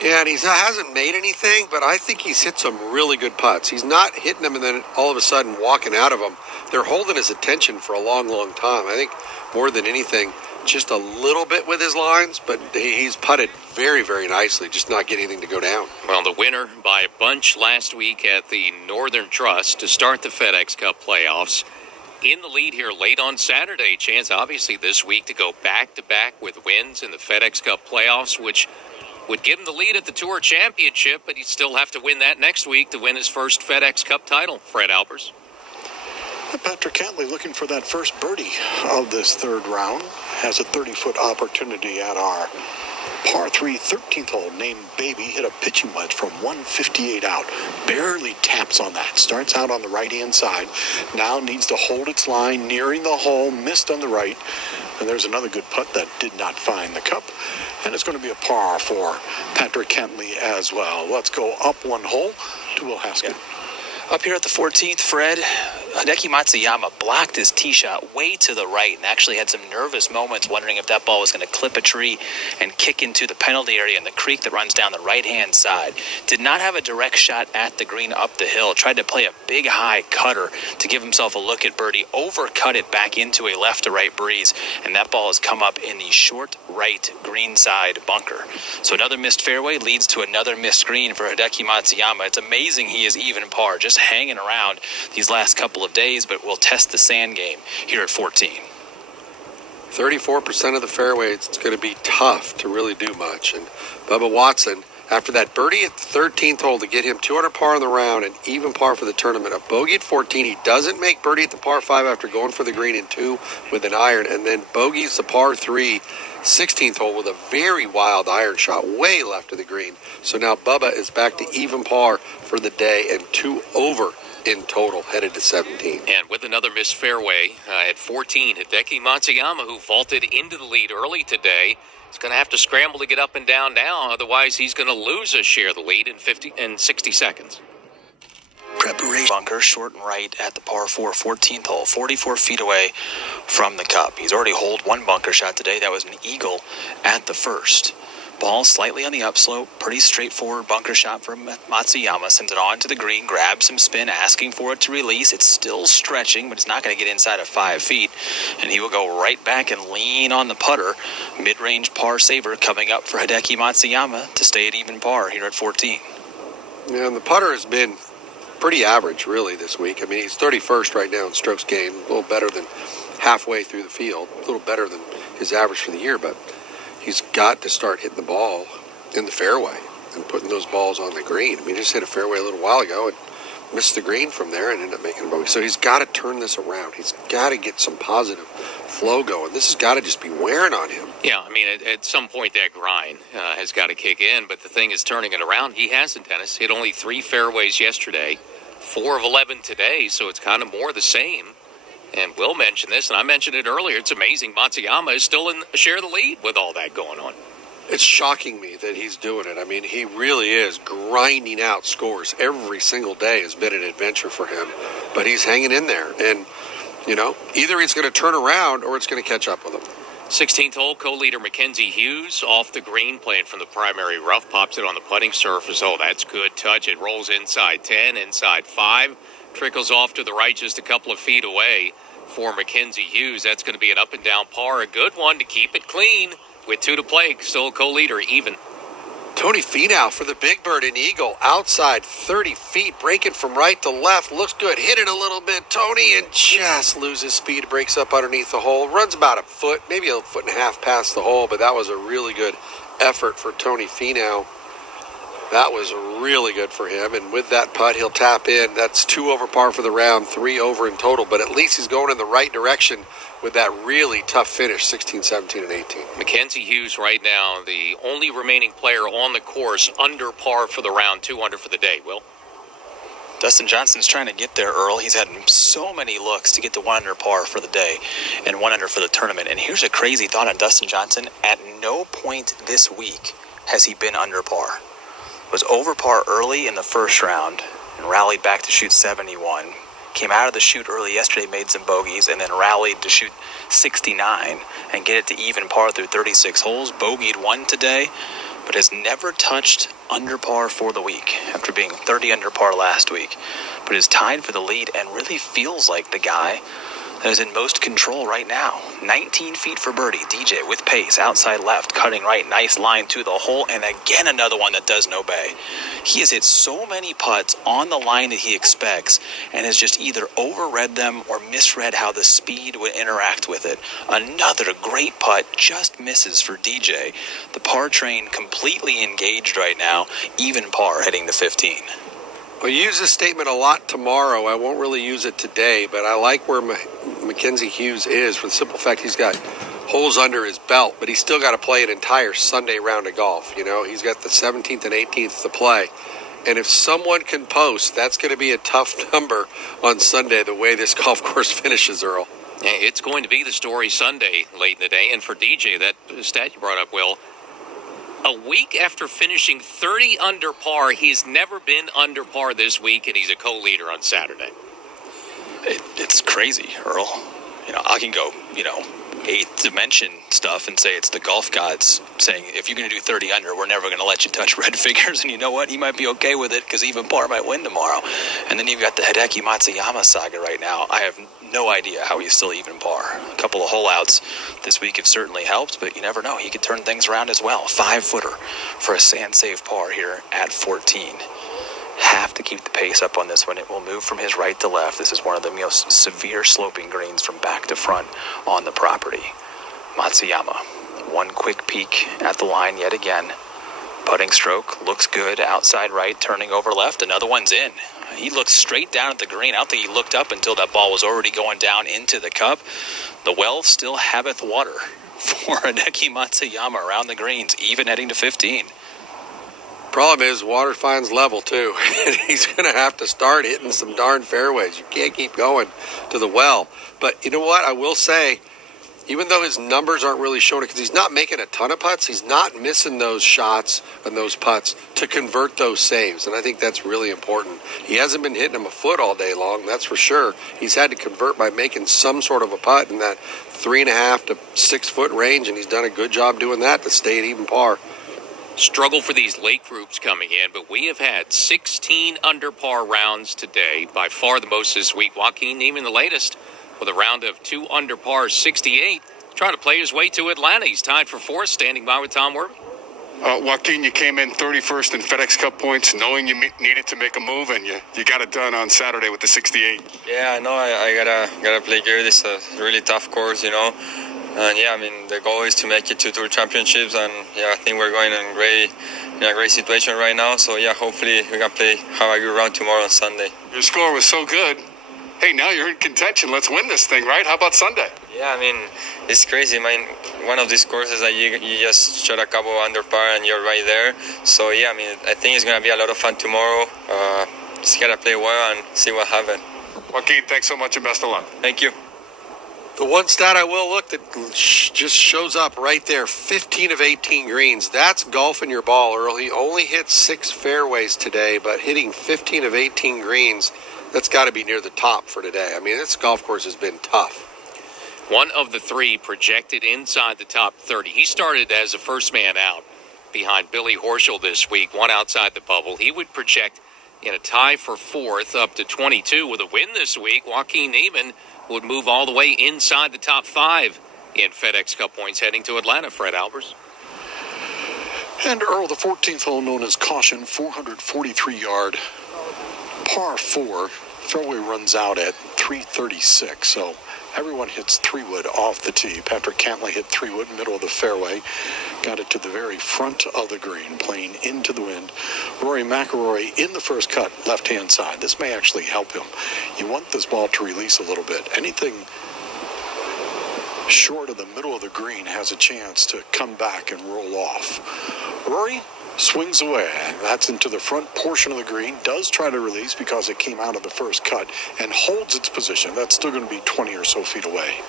Yeah, and he hasn't made anything, but I think he's hit some really good putts. He's not hitting them and then all of a sudden walking out of them. They're holding his attention for a long, long time. I think more than anything, just a little bit with his lines, but he's putted very, very nicely, just not getting anything to go down. Well, the winner by a bunch last week at the Northern Trust to start the FedEx Cup playoffs. In the lead here late on Saturday. Chance, obviously, this week to go back-to-back with wins in the FedEx Cup playoffs, which would give him the lead at the Tour Championship, but he'd still have to win that next week to win his first FedEx Cup title. Fred Albers. Patrick Cantlay looking for that first birdie of this third round. Has a 30-foot opportunity at our par 3 13th hole. Named Baby hit a pitching wedge from 158 out. Barely taps on that. Starts out on the right-hand side. Now needs to hold its line, nearing the hole. Missed on the right. And there's another good putt that did not find the cup. And it's going to be a par for Patrick Cantlay as well. Let's go up one hole to Will Haskin. Up here at the 14th, Fred, Hideki Matsuyama blocked his tee shot way to the right and actually had some nervous moments wondering if that ball was going to clip a tree and kick into the penalty area in the creek that runs down the right-hand side. Did not have a direct shot at the green up the hill. Tried to play a big high cutter to give himself a look at birdie. Overcut it back into a left-to-right breeze, and that ball has come up in the short right green side bunker. So another missed fairway leads to another missed green for Hideki Matsuyama. It's amazing he is even par, just hanging around these last couple of days, but we'll test the sand game here at 14. 34% of the fairway, it's going to be tough to really do much. And Bubba Watson, after that birdie at the 13th hole to get him 200 par on the round and even par for the tournament, a bogey at 14. He doesn't make birdie at the par 5 after going for the green in 2 with an iron, and then bogeys the par 3 16th hole with a very wild iron shot way left of the green. So now Bubba is back to even par for the day and 2 over in total, headed to 17. And with another missed fairway at 14, Hideki Matsuyama, who vaulted into the lead early today, is going to have to scramble to get up and down now. Otherwise, he's going to lose a share of the lead in 60 seconds. Preparation bunker, short and right at the par 4 14th hole, 44 feet away from the cup. He's already holed one bunker shot today. That was an eagle at the first. Ball slightly on the upslope, pretty straightforward bunker shot from Matsuyama. Sends it on to the green, grabs some spin, asking for it to release. It's still stretching, but it's not going to get inside of 5 feet. And he will go right back and lean on the putter. Mid-range par saver coming up for Hideki Matsuyama to stay at even par here at 14. Yeah, and the putter has been pretty average, really, this week. I mean, he's 31st right now in strokes gained, a little better than halfway through the field, a little better than his average for the year, but he's got to start hitting the ball in the fairway and putting those balls on the green. I mean, he just hit a fairway a little while ago and missed the green from there and ended up making a bogey. So he's got to turn this around. He's got to get some positive flow going. This has got to just be wearing on him. Yeah, I mean, at some point that grind has got to kick in, but the thing is turning it around. He hasn't, Dennis. Hit only 3 fairways yesterday, 4 of 11 today, so it's kind of more the same. And Will mentioned this, and I mentioned it earlier. It's amazing Matsuyama is still in a share of the lead with all that going on. It's shocking me that he's doing it. I mean, he really is grinding out scores. Every single day has been an adventure for him, but he's hanging in there. And Either it's going to turn around or it's going to catch up with him. 16th hole, co-leader Mackenzie Hughes off the green, playing from the primary rough, pops it on the putting surface. Oh, that's good touch. It rolls inside 10, inside 5, trickles off to the right just a couple of feet away for Mackenzie Hughes. That's going to be an up and down par, a good one to keep it clean with 2 to play. Still co-leader even. Tony Finau for the big bird in eagle, outside 30 feet, breaking from right to left. Looks good. Hit it a little bit, Tony, and just loses speed. Breaks up underneath the hole. Runs about a foot, maybe a foot and a half past the hole, but that was a really good effort for Tony Finau. That was really good for him, and with that putt, he'll tap in. That's 2 over par for the round, 3 over in total, but at least he's going in the right direction with that really tough finish, 16, 17, and 18. Mackenzie Hughes right now, the only remaining player on the course under par for the round, 2 under for the day. Will? Dustin Johnson's trying to get there, Earl. He's had so many looks to get to 1 under par for the day and 1 under for the tournament. And here's a crazy thought on Dustin Johnson. At no point this week has he been under par. Was over par early in the first round and rallied back to shoot 71. Came out of the chute early yesterday, made some bogeys, and then rallied to shoot 69 and get it to even par through 36 holes. Bogeyed 1 today, but has never touched under par for the week after being 30 under par last week. But is tied for the lead and really feels like the guy that is in most control right now. 19 feet for birdie. DJ with pace, outside left, cutting right, nice line to the hole, and again another one that does no bay. He has hit so many putts on the line that he expects and has just either overread them or misread how the speed would interact with it. Another great putt, just misses for DJ. The par train completely engaged right now, even par heading to 15. I'll use this statement a lot tomorrow. I won't really use it today, but I like where Mackenzie Hughes is for the simple fact he's got holes under his belt, but he's still got to play an entire Sunday round of golf. He's got the 17th and 18th to play. And if someone can post, that's going to be a tough number on Sunday, the way this golf course finishes, Earl. Yeah, it's going to be the story Sunday late in the day. And for DJ, that stat you brought up, Will, a week after finishing 30 under par, he's never been under par this week, and he's a co-leader on Saturday. It's crazy, Earl. I can go, 8th dimension stuff and say it's the golf gods saying, if you're going to do 30 under, we're never going to let you touch red figures. And you know what? He might be okay with it because even par might win tomorrow. And then you've got the Hideki Matsuyama saga right now. I have no idea how he's still even par. A couple of hole outs this week have certainly helped, but you never know. He could turn things around as well. 5-footer for a sand save par here at 14. Have to keep the pace up on this one. It will move from his right to left. This is one of the most severe sloping greens from back to front on the property. Matsuyama, one quick peek at the line yet again. Putting stroke looks good. Outside right, turning over left. Another one's in. He looked straight down at the green. I don't think he looked up until that ball was already going down into the cup. The well still haveth water for Hideki Matsuyama around the greens, even heading to 15. Problem is, water finds level, too. And he's going to have to start hitting some darn fairways. You can't keep going to the well. But you know what? I will say, even though his numbers aren't really showing it, because he's not making a ton of putts, he's not missing those shots and those putts to convert those saves. And I think that's really important. He hasn't been hitting them a foot all day long, that's for sure. He's had to convert by making some sort of a putt in that 3.5 to 6 foot range, and he's done a good job doing that to stay at even par. Struggle for these late groups coming in, but we have had 16 under par rounds today, by far the most this week. Joaquin Niemann, the latest, with a round of 2 under par 68, trying to play his way to Atlanta. He's tied for 4th, standing by with Tom Worby. Joaquin, you came in 31st in FedEx Cup points, knowing you needed to make a move, and you got it done on Saturday with the 68. Yeah, I know. I gotta play good. It's a really tough course, And yeah, the goal is to make it to Tour Championships, and yeah, I think we're going in a great situation right now. So yeah, hopefully we can have a good round tomorrow on Sunday. Your score was so good. Hey, now you're in contention. Let's win this thing, right? How about Sunday? Yeah, it's crazy. One of these courses that you just shot a couple under par and you're right there. So yeah, I think it's gonna be a lot of fun tomorrow. Just gotta play well and see what happens. Joaquin, thanks so much and best of luck. Thank you. The one stat I will look that just shows up right there, 15 of 18 greens. That's golfing your ball, Earl. He only hit 6 fairways today, but hitting 15 of 18 greens, That's got to be near the top for today. I mean, this golf course has been tough. One of the three projected inside the top 30. He started as a first man out behind Billy Horschel this week, one outside the bubble. He would project in a tie for fourth up to 22. With a win this week, Joaquin Niemann would move all the way inside the top 5 in FedEx Cup points heading to Atlanta. Fred Albers. And Earl, the 14th hole known as Caution, 443-yard par 4. Fairway runs out at 336, so everyone hits 3-wood off the tee. Patrick Cantlay hit 3-wood, middle of the fairway. Got it to the very front of the green, playing into the wind. Rory McIlroy in the first cut, left-hand side. This may actually help him. You want this ball to release a little bit. Anything short of the middle of the green has a chance to come back and roll off. Rory swings away. That's into the front portion of the green. Does try to release because it came out of the first cut and holds its position. That's still going to be 20 or so feet away.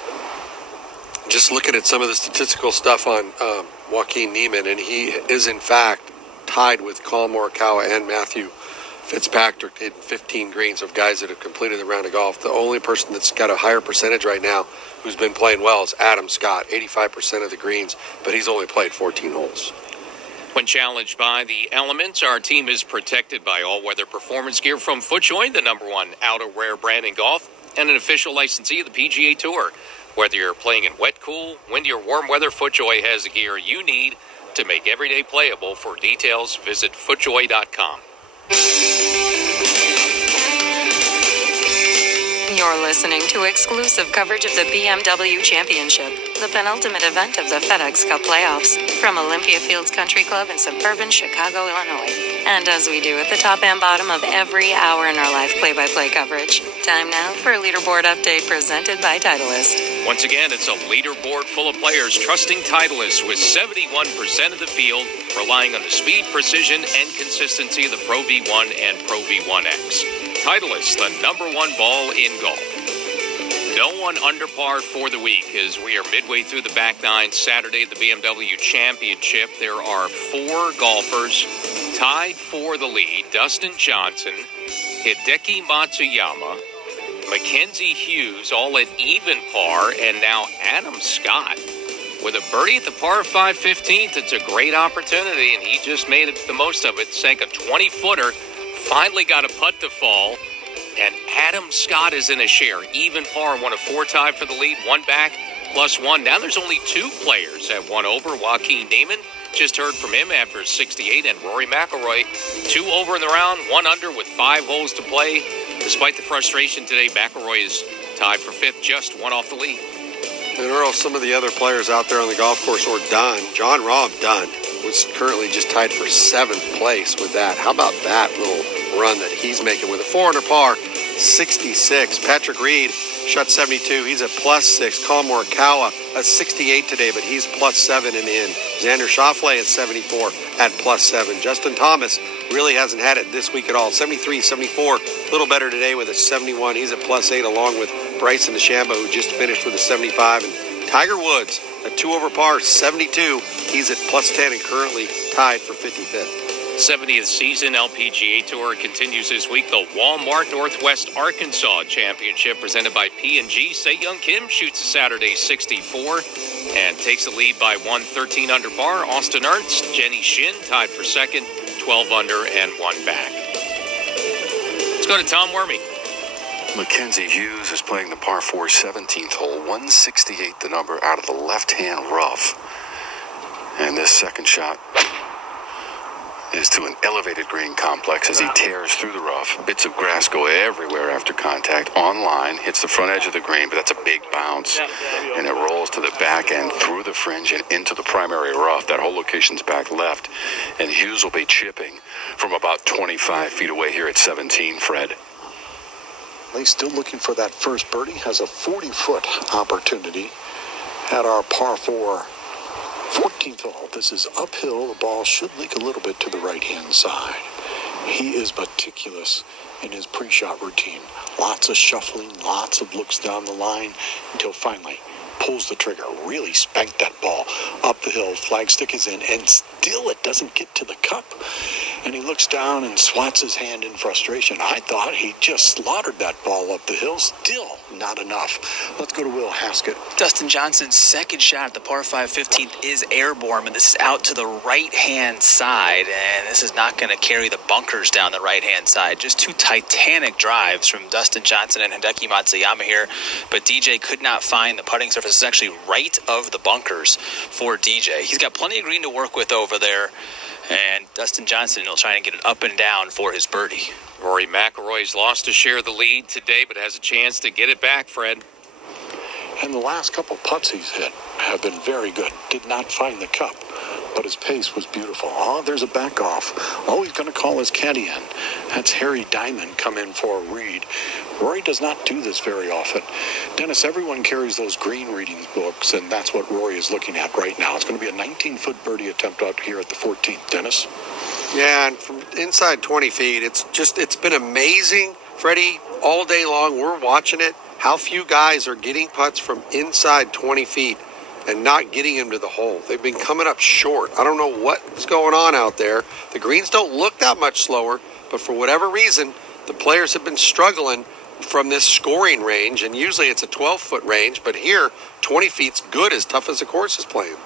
Just looking at some of the statistical stuff on Joaquin Niemann, and he is in fact tied with Colin Morikawa and Matthew Fitzpatrick in 15 greens of guys that have completed the round of golf. The only person that's got a higher percentage right now who's been playing well is Adam Scott, 85% of the greens, but he's only played 14 holes. When challenged by the elements, our team is protected by all-weather performance gear from FootJoy, the #1 outerwear brand in golf, and an official licensee of the PGA Tour. Whether you're playing in wet, cool, windy, or warm weather, FootJoy has the gear you need to make every day playable. For details, visit footjoy.com. You're listening to exclusive coverage of the BMW Championship, the penultimate event of the FedEx Cup playoffs, from Olympia Fields Country Club in suburban Chicago, Illinois. And as we do at the top and bottom of every hour in our live play-by-play coverage, time now for a leaderboard update presented by Titleist. Once again, it's a leaderboard full of players trusting Titleist, with 71% of the field relying on the speed, precision, and consistency of the Pro V1 and Pro V1X. Titleist, the #1 ball in golf. No one under par for the week as we are midway through the back nine Saturday at the BMW Championship. There are 4 golfers tied for the lead. Dustin Johnson, Hideki Matsuyama, Mackenzie Hughes, all at even par, and now Adam Scott with a birdie at the par 5 15th. It's a great opportunity, and he just made it the most of it. Sank a 20-footer. Finally got a putt to fall, and Adam Scott is in a share. Even par, 1 of 4 tied for the lead, 1 back, +1. Now there's only 2 players at 1 over. Joaquin Niemann, just heard from him after 68, and Rory McIlroy, 2 over in the round, 1 under with 5 holes to play. Despite the frustration today, McIlroy is tied for 5th, just 1 off the lead. And Earl, some of the other players out there on the golf course are done. John Rahm done. Was currently just tied for 7th place with that. How about that little run that he's making with a 4 under par, 66. Patrick Reed shot 72. He's at +6. Colin Morikawa at 68 today, but he's +7 and in. Xander Schauffele at 74 at +7. Justin Thomas really hasn't had it this week at all. 73, 74. A little better today with a 71. He's at +8 along with Bryson DeChambeau, who just finished with a 75. And Tiger Woods, a 2 over par, 72. He's at +10 and currently tied for 55th. 70th season LPGA Tour continues this week. The Walmart Northwest Arkansas Championship presented by P&G. Se-Young Kim shoots a Saturday 64 and takes the lead by 1, 13 under par. Austin Ernst, Jenny Shin tied for 2nd, 12 under and 1 back. Let's go to Tom Wormy. Mackenzie Hughes is playing the par 4 17th hole, 168 the number, out of the left-hand rough. And this second shot is to an elevated green complex as he tears through the rough. Bits of grass go everywhere after contact. On line, hits the front edge of the green, but that's a big bounce. And it rolls to the back end, through the fringe, and into the primary rough. That whole location's back left. And Hughes will be chipping from about 25 feet away here at 17, Fred. He's still looking for that first birdie. Has a 40-foot opportunity at our par 4 14th hole. This is uphill. The ball should leak a little bit to the right-hand side. He is meticulous in his pre-shot routine. Lots of shuffling, lots of looks down the line until finally pulls the trigger. Really spanked that ball up the hill. Flagstick is in, and still it doesn't get to the cup. and he looks down and swats his hand in frustration. I thought he just slaughtered that ball up the hill. Still not enough. Let's go to Will Haskett. Dustin Johnson's second shot at the par 5 15th is airborne, but this is out to the right-hand side, and this is not going to carry the bunkers down the right-hand side. Just two titanic drives from Dustin Johnson and Hideki Matsuyama here, but DJ could not find the putting surface. It's actually right of the bunkers for DJ. He's got plenty of green to work with over there, and Dustin Johnson will try and get it up and down for his birdie. Rory McIlroy's lost a share of the lead today, but has a chance to get it back, Fred. And the last couple putts he's hit have been very good. Did not find the cup, but his pace was beautiful. Oh, there's a back off. Oh, he's going to call his caddy in. That's Harry Diamond come in for a read. Rory does not do this very often. Dennis, everyone carries those green reading books, and that's what Rory is looking at right now. It's going to be a 19-foot birdie attempt out here at the 14th. Dennis? Yeah, and from inside 20 feet, it's been amazing, Freddie, all day long. We're watching it. How few guys are getting putts from inside 20 feet and not getting them to the hole. They've been coming up short. I don't know what's going on out there. The greens don't look that much slower, but for whatever reason, the players have been struggling from this scoring range, and usually it's a 12-foot range, but here, 20 feet's good, as tough as the course is playing.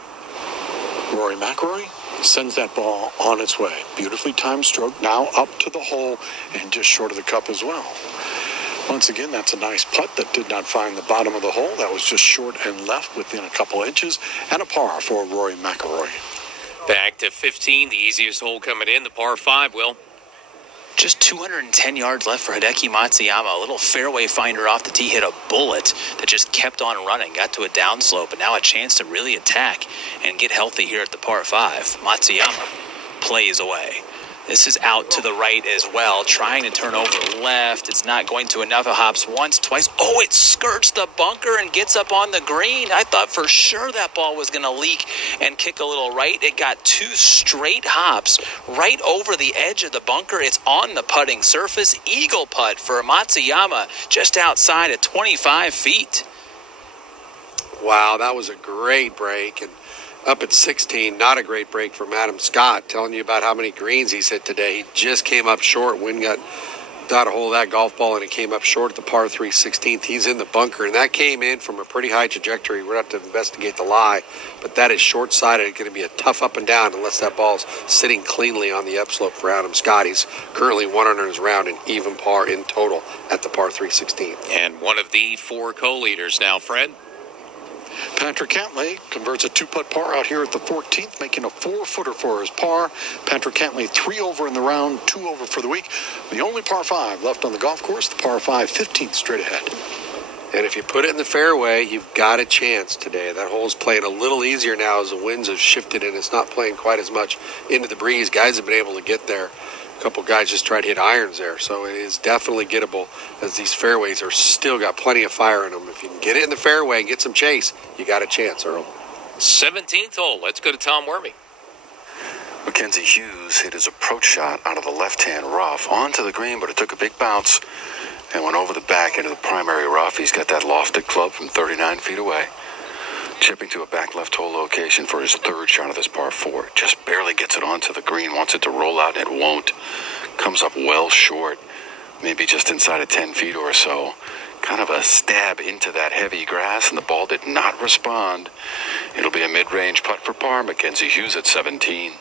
Rory McIlroy sends that ball on its way. Beautifully timed stroke, now up to the hole and just short of the cup as well. Once again, that's a nice putt that did not find the bottom of the hole. That was just short and left within a couple inches, and a par for Rory McIlroy. Back to 15, the easiest hole coming in, the par 5, Will. Just 210 yards left for Hideki Matsuyama. A little fairway finder off the tee, hit a bullet that just kept on running, got to a downslope, and now a chance to really attack and get healthy here at the par 5. Matsuyama plays away. This is out to the right as well, trying to turn over left. It's not going to enough. It hops once, twice. Oh, it skirts the bunker and gets up on the green. I thought for sure that ball was going to leak and kick a little right. It got two straight hops right over the edge of the bunker. It's on the putting surface. Eagle putt for Matsuyama just outside at 25 feet. Wow, that was a great break. And up at 16, not a great break from Adam Scott, telling you about how many greens he's hit today. He just came up short. Wynn got a hold of that golf ball, and it came up short at the par 3 16th. He's in the bunker, and that came in from a pretty high trajectory. We're going to have to investigate the lie, but that is short-sided. It's going to be a tough up and down unless that ball's sitting cleanly on the upslope for Adam Scott. He's currently 1 under his round and even par in total at the par 3 16th. And one of the 4 co-leaders now, Fred. Patrick Cantlay converts a 2-putt par out here at the 14th, making a 4-footer for his par. Patrick Cantlay 3 over in the round, 2 over for the week. The only par 5 left on the golf course, the par 5 15th straight ahead. And if you put it in the fairway, you've got a chance today. That hole's playing a little easier now as the winds have shifted and it's not playing quite as much into the breeze. Guys have been able to get there. A couple guys just tried to hit irons there, so it is definitely gettable as these fairways are still got plenty of fire in them. If you can get it in the fairway and get some chase, you got a chance, Earl. 17th hole. Let's go to Tom Wormy. Mackenzie Hughes hit his approach shot out of the left-hand rough onto the green, but it took a big bounce and went over the back into the primary rough. He's got that lofted club from 39 feet away. Chipping to a back left hole location for his 3rd shot of this par 4. Just barely gets it onto the green, wants it to roll out, and it won't. Comes up well short, maybe just inside of 10 feet or so. Kind of a stab into that heavy grass, and the ball did not respond. It'll be a mid-range putt for par. Mackenzie Hughes at 17.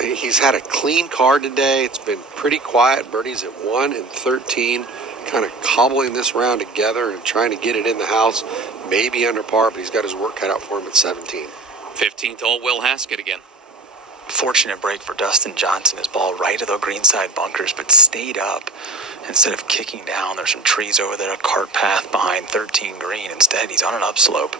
He's had a clean card today. It's been pretty quiet. Birdie's at 1 and 13. Kind of cobbling this round together and trying to get it in the house, maybe under par, but he's got his work cut out for him at 17. 15th hole, Will Haskett again. Fortunate break for Dustin Johnson. His ball right of the greenside bunkers, but stayed up instead of kicking down. There's some trees over there, a cart path behind 13 green. Instead, he's on an upslope.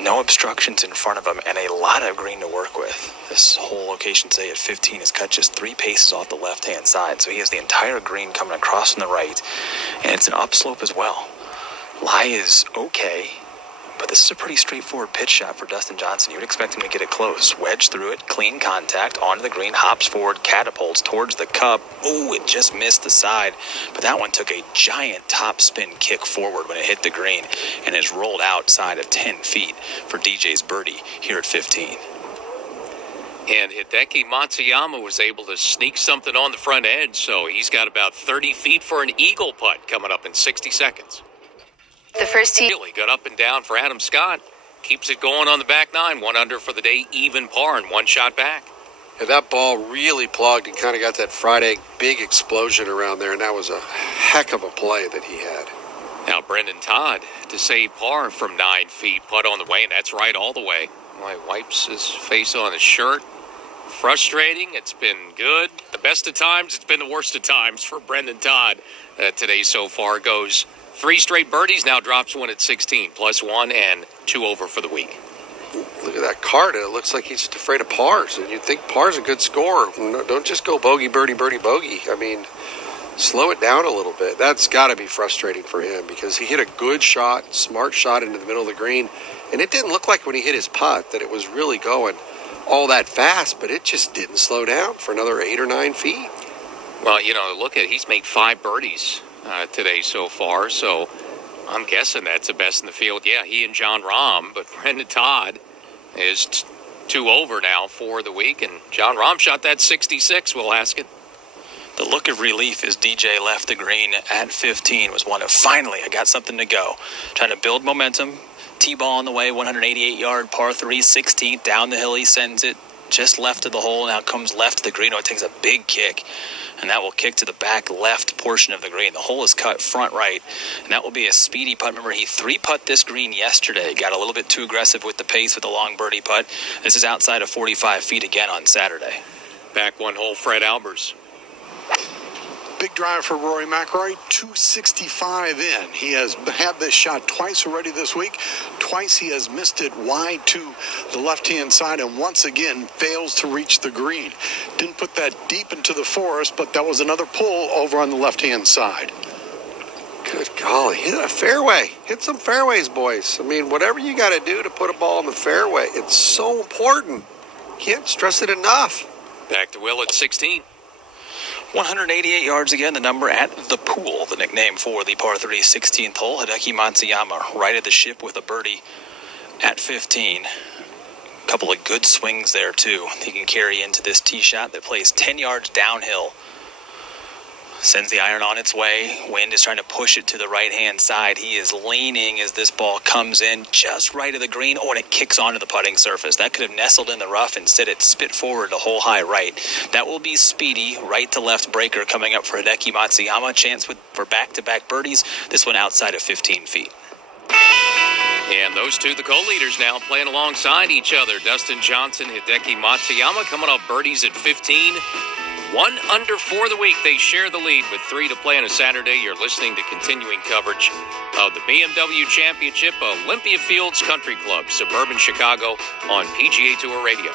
No obstructions in front of him and a lot of green to work with. This whole location today at 15 is cut just 3 paces off the left-hand side, so he has the entire green coming across from the right, and it's an upslope as well. Lie is okay, but this is a pretty straightforward pitch shot for Dustin Johnson. You would expect him to get it close. Wedge through it, clean contact, onto the green, hops forward, catapults towards the cup. Ooh, it just missed the side, but that one took a giant top spin kick forward when it hit the green and is rolled outside of 10 feet for DJ's birdie here at 15. And Hideki Matsuyama was able to sneak something on the front edge, so he's got about 30 feet for an eagle putt coming up in 60 seconds. The first tee. Really good up and down for Adam Scott. Keeps it going on the back nine. 1 under for the day, even par, and 1 shot back. Yeah, that ball really plugged and kind of got that fried egg big explosion around there, and that was a heck of a play that he had. Now Brendan Todd to save par from 9 feet. Putt on the way, and that's right all the way. Boy, wipes his face on his shirt. Frustrating. It's been good. The best of times. It's been the worst of times for Brendan Todd. Today so far goes 3 straight birdies. Now drops 1 at 16, +1 and 2 over for the week. Look at that card. It looks like he's just afraid of pars. And you'd think par's a good score. No, don't just go bogey, birdie, birdie, bogey. I mean, slow it down a little bit. That's got to be frustrating for him because he hit a good shot, smart shot into the middle of the green. And it didn't look like when he hit his putt that it was really going all that fast, but it just didn't slow down for another 8 or 9 feet. Well, look at he's made 5 birdies today so far, so I'm guessing that's the best in the field. Yeah, he and John Rahm, but Brendan Todd is 2 over now for the week, and John Rahm shot that 66, we'll ask it. The look of relief as DJ left the green at 15 was one of, finally, I got something to go. Trying to build momentum. T-ball on the way, 188-yard par 3, 16th. Down the hill he sends it just left of the hole. Now comes left to the green. Oh, it takes a big kick, and that will kick to the back left portion of the green. The hole is cut front right, and that will be a speedy putt. Remember, he 3-putt this green yesterday. Got a little bit too aggressive with the pace with the long birdie putt. This is outside of 45 feet again on Saturday. Back 1 hole, Fred Albers. Big drive for Rory McIlroy, 265 in. He has had this shot twice already this week. Twice he has missed it wide to the left-hand side and once again fails to reach the green. Didn't put that deep into the forest, but that was another pull over on the left-hand side. Good golly, hit a fairway. Hit some fairways, boys. I mean, whatever you got to do to put a ball in the fairway, it's so important. Can't stress it enough. Back to Will at 16. 188 yards again, the number at the pool, the nickname for the par 3 16th hole. Hideki Matsuyama righted the ship with a birdie at 15. A couple of good swings there, too. He can carry into this tee shot that plays 10 yards downhill. Sends the iron on its way. Wind is trying to push it to the right-hand side. He is leaning as this ball comes in just right of the green. Oh, and it kicks onto the putting surface. That could have nestled in the rough. Instead, it spit forward the hole high right. That will be speedy right to left breaker coming up for Hideki Matsuyama. Chance for back-to-back birdies. This one outside of 15 feet. And those two, the co-leaders now, playing alongside each other. Dustin Johnson, Hideki Matsuyama coming off birdies at 15. 1 under for the week. They share the lead with 3 to play on a Saturday. You're listening to continuing coverage of the BMW Championship, Olympia Fields Country Club, suburban Chicago, on PGA Tour Radio.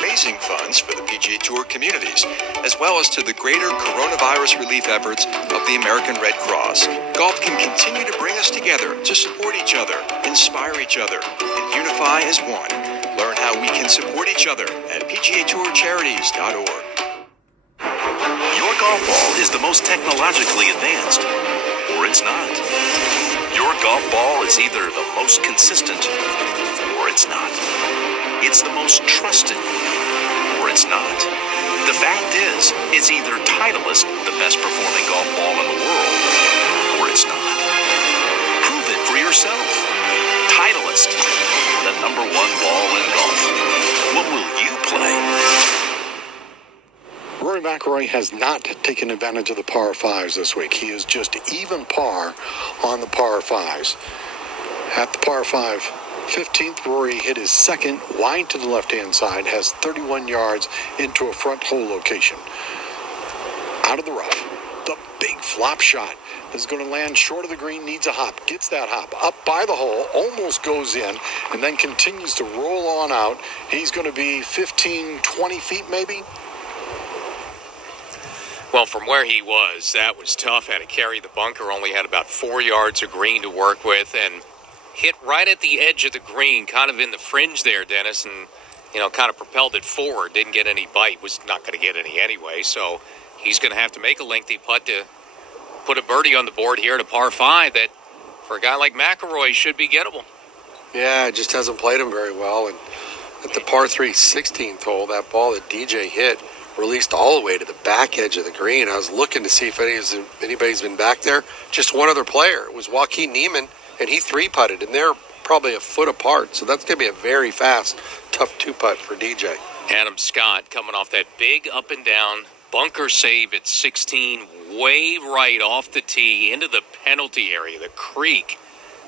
Raising funds for the PGA Tour communities, as well as to the greater coronavirus relief efforts of the American Red Cross. Golf can continue to bring us together to support each other, inspire each other, and unify as one. Learn how we can support each other at PGATourCharities.org. Your golf ball is the most technologically advanced, or it's not. Your golf ball is either the most consistent, or it's not. It's the most trusted, or it's not. The fact is, it's either Titleist, the best performing golf ball in the world, or it's not. Prove it for yourself. Titleist, the #1 ball in golf. What will you play? Rory McIlroy has not taken advantage of the par 5s this week. He is just even par on the par 5s. At the par 5 15th, Rory hit his second wide to the left-hand side, has 31 yards into a front hole location. Out of the rough, the big flop shot is going to land short of the green, needs a hop, gets that hop up by the hole, almost goes in, and then continues to roll on out. He's going to be 15, 20 feet maybe. Well, from where he was, that was tough. Had to carry the bunker, only had about 4 yards of green to work with, and hit right at the edge of the green, kind of in the fringe there, Dennis, and, kind of propelled it forward. Didn't get any bite, was not going to get any anyway, so he's going to have to make a lengthy putt to put a birdie on the board here at a par 5 that, for a guy like McIlroy, should be gettable. Yeah, it just hasn't played him very well, and at the par 3 16th hole, that ball that DJ hit released all the way to the back edge of the green. I was looking to see if anybody's been back there. Just one other player. It was Joaquin Niemann, and he 3-putted, and they're probably a foot apart. So that's going to be a very fast, tough 2-putt for DJ. Adam Scott coming off that big up and down bunker save at 16, way right off the tee into the penalty area, the creek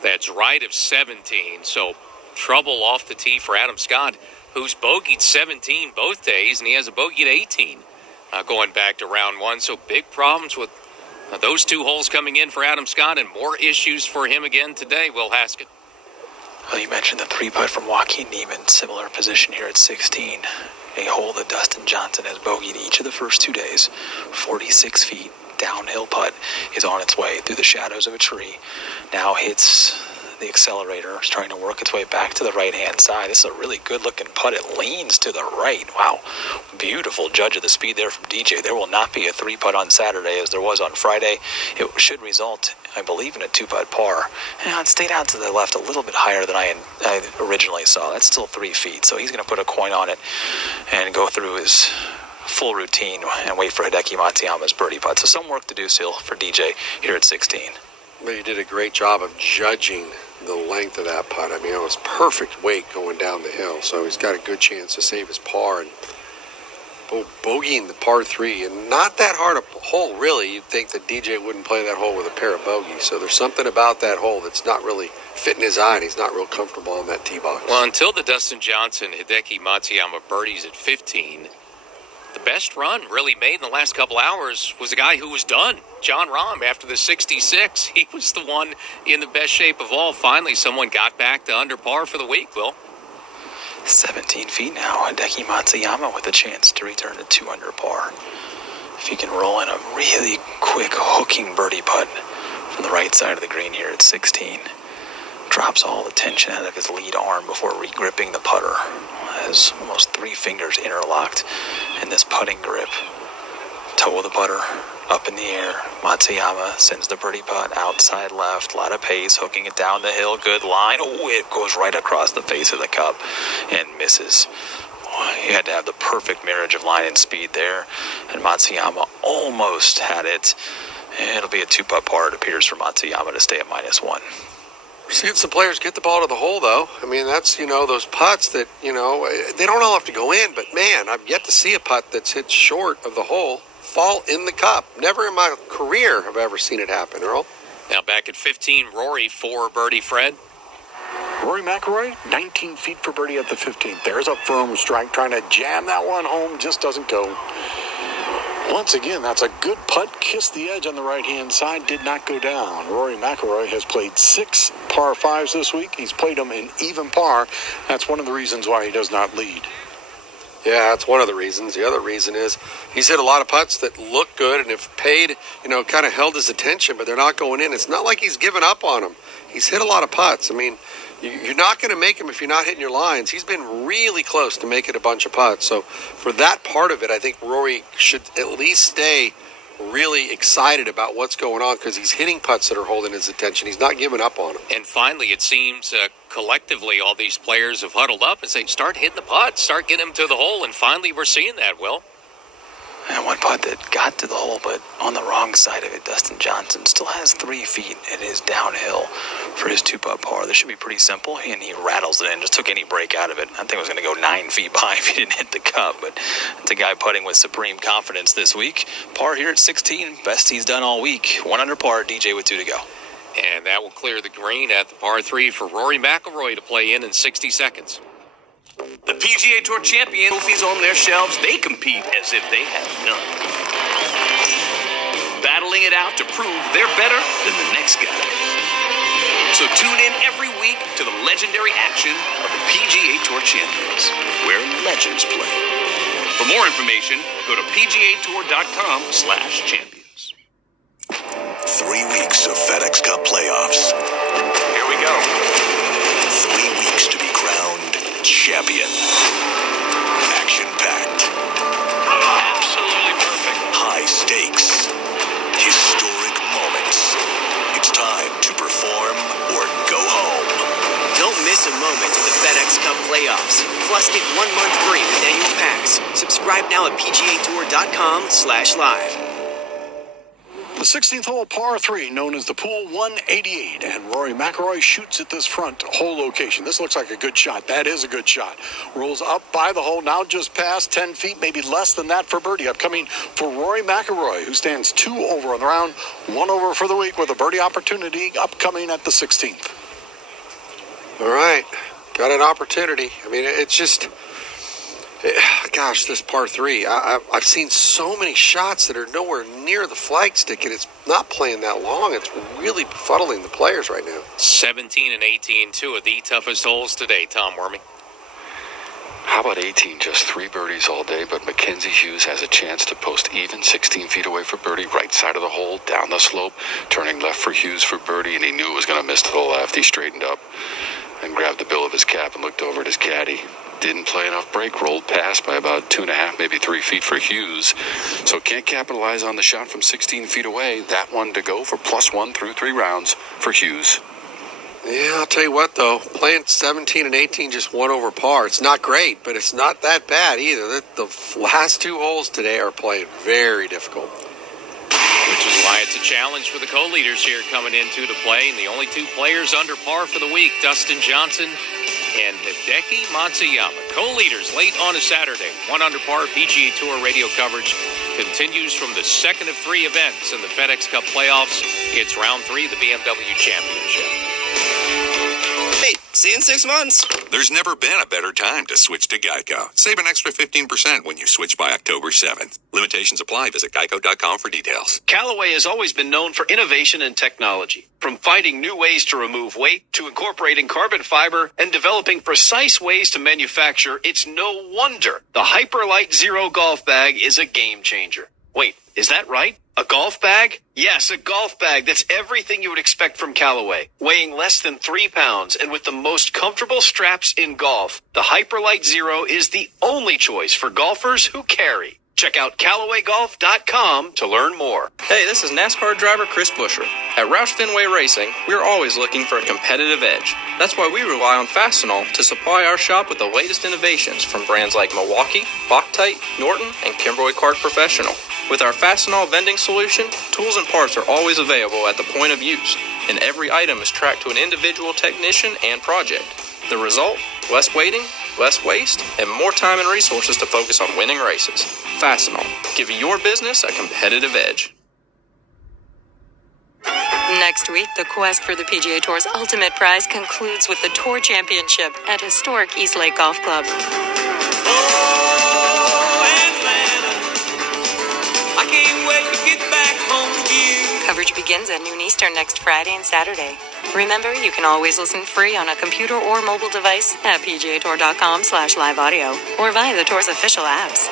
that's right of 17. So trouble off the tee for Adam Scott, who's bogeyed 17 both days, and he has a bogey at 18 going back to round one. So big problems with those 2 holes coming in for Adam Scott, and more issues for him again today, Will Haskett. Well, you mentioned the 3-putt from Joaquin Niemann, similar position here at 16. A hole that Dustin Johnson has bogeyed each of the first 2 days. 46 feet, downhill putt is on its way through the shadows of a tree. Now hits the accelerator. It's trying to work its way back to the right-hand side. This is a really good-looking putt. It leans to the right. Wow. Beautiful judge of the speed there from DJ. There will not be a 3-putt on Saturday as there was on Friday. It should result, I believe, in a 2-putt par. And it stayed out to the left a little bit higher than I originally saw. That's still 3 feet. So he's going to put a coin on it and go through his full routine and wait for Hideki Matsuyama's birdie putt. So some work to do still for DJ here at 16. But he did a great job of judging the length of that putt. I mean, it was perfect weight going down the hill, so he's got a good chance to save his par. And bogeying the par 3, and not that hard a hole, really. You'd think that DJ wouldn't play that hole with a pair of bogeys. So there's something about that hole that's not really fitting his eye, and he's not real comfortable on that tee box. Well, until the Dustin Johnson, Hideki Matsuyama birdies at 15, the best run really made in the last couple hours was a guy who was done, John Rahm, after the 66. He was the one in the best shape of all. Finally, someone got back to under par for the week, Will. 17 feet now. Hideki Matsuyama with a chance to return to 2 under par. If he can roll in a really quick hooking birdie putt from the right side of the green here at 16. Drops all the tension out of his lead arm before re-gripping the putter. Has almost 3 fingers interlocked in this putting grip. Toe of the putter up in the air. Matsuyama sends the birdie putt outside left. A lot of pace, hooking it down the hill. Good line. Oh, it goes right across the face of the cup and misses. He had to have the perfect marriage of line and speed there, and Matsuyama almost had it. It'll be a 2-putt par, it appears, for Matsuyama to stay at -1. We're seeing some players get the ball to the hole, though. I mean, that's, those putts that, they don't all have to go in, but, man, I've yet to see a putt that's hit short of the hole fall in the cup. Never in my career have I ever seen it happen, Earl. Now back at 15, Rory for birdie, Fred. Rory McIlroy, 19 feet for birdie at the 15th. There's a firm strike, trying to jam that one home, just doesn't go. Once again, that's a good putt. Kissed the edge on the right-hand side, did not go down. Rory McIlroy has played 6 par 5s this week. He's played them in even par. That's one of the reasons why he does not lead. Yeah, that's one of the reasons. The other reason is he's hit a lot of putts that look good and have paid, kind of held his attention, but they're not going in. It's not like he's given up on them. He's hit a lot of putts. I mean, you're not going to make him if you're not hitting your lines. He's been really close to making a bunch of putts. So for that part of it, I think Rory should at least stay really excited about what's going on because he's hitting putts that are holding his attention. He's not giving up on them. And finally, it seems collectively all these players have huddled up and say, start hitting the putts, start getting them to the hole, and finally we're seeing that, Will. And one putt that got to the hole, but on the wrong side of it, Dustin Johnson still has 3 feet. It is downhill for his 2-putt par. This should be pretty simple, and he rattles it in. Just took any break out of it. I think it was going to go 9 feet by if he didn't hit the cup, but it's a guy putting with supreme confidence this week. Par here at 16, best he's done all week. 1 under par, DJ with 2 to go. And that will clear the green at the par 3 for Rory McIlroy to play in 60 seconds. The PGA Tour champion trophies on their shelves, they compete as if they have none. Battling it out to prove they're better than the next guy. So tune in every week to the legendary action of the PGA Tour Champions, where legends play. For more information, go to PGAtour.com/champions. 3 weeks of FedEx Cup playoffs. Here we go. 3 weeks to be crowned champion. Action-packed. Absolutely perfect. High stakes. Historic moments. It's time to perform or go home. Don't miss a moment of the FedEx Cup playoffs. Plus, get 1 month free with annual packs. Subscribe now at PGAtour.com/live. The 16th hole, par 3, known as the Pool 188, and Rory McIlroy shoots at this front hole location. This looks like a good shot. That is a good shot. Rolls up by the hole, now just past 10 feet, maybe less than that for birdie. Upcoming for Rory McIlroy, who stands 2 over on the round, 1 over for the week with a birdie opportunity upcoming at the 16th. All right, got an opportunity. I mean, it's just... Gosh, this par 3, I've seen so many shots that are nowhere near the flagstick, and it's not playing that long. It's really befuddling the players right now. 17 and 18, 2 of the toughest holes today, Tom Wormy. How about 18? Just 3 birdies all day, but Mackenzie Hughes has a chance to post even 16 feet away for birdie, right side of the hole, down the slope, turning left for Hughes for birdie, and he knew it was going to miss to the left. He straightened up and grabbed the bill of his cap and looked over at his caddy. Didn't play enough break, rolled past by about 2.5, maybe 3 feet for Hughes. So can't capitalize on the shot from 16 feet away. That one to go for +1 through 3 rounds for Hughes. Yeah, I'll tell you what, though. Playing 17 and 18 just 1 over par. It's not great, but it's not that bad either. The last 2 holes today are playing very difficult. Which is why it's a challenge for the co-leaders here coming into the play. And the only 2 players under par for the week, Dustin Johnson and Hideki Matsuyama. Co-leaders late on a Saturday. 1 under par. PGA Tour radio coverage continues from the second of 3 events in the FedEx Cup playoffs. It's round 3 of the BMW Championship. Hey, see you in 6 months. There's never been a better time to switch to Geico. Save an extra 15% when you switch by October 7th. Limitations apply. Visit geico.com for details. Callaway has always been known for innovation and technology. From finding new ways to remove weight, to incorporating carbon fiber, and developing precise ways to manufacture, it's no wonder the Hyperlight Zero golf bag is a game changer. Wait, is that right? A golf bag? Yes, a golf bag that's everything you would expect from Callaway. Weighing less than 3 pounds and with the most comfortable straps in golf, the Hyperlight Zero is the only choice for golfers who carry. Check out CallawayGolf.com to learn more. Hey, this is NASCAR driver Chris Buescher. At Roush Fenway Racing, we're always looking for a competitive edge. That's why we rely on Fastenal to supply our shop with the latest innovations from brands like Milwaukee, Loctite, Norton, and Kimberly Clark Professional. With our Fastenal vending solution, tools and parts are always available at the point of use, and every item is tracked to an individual technician and project. The result? Less waiting, less waste, and more time and resources to focus on winning races. Fastenal, giving your business a competitive edge. Next week, the quest for the PGA Tour's ultimate prize concludes with the Tour Championship at historic East Lake Golf Club. Coverage begins at noon Eastern next Friday and Saturday. Remember, you can always listen free on a computer or mobile device at pgatour.com/live audio or via the Tour's official apps.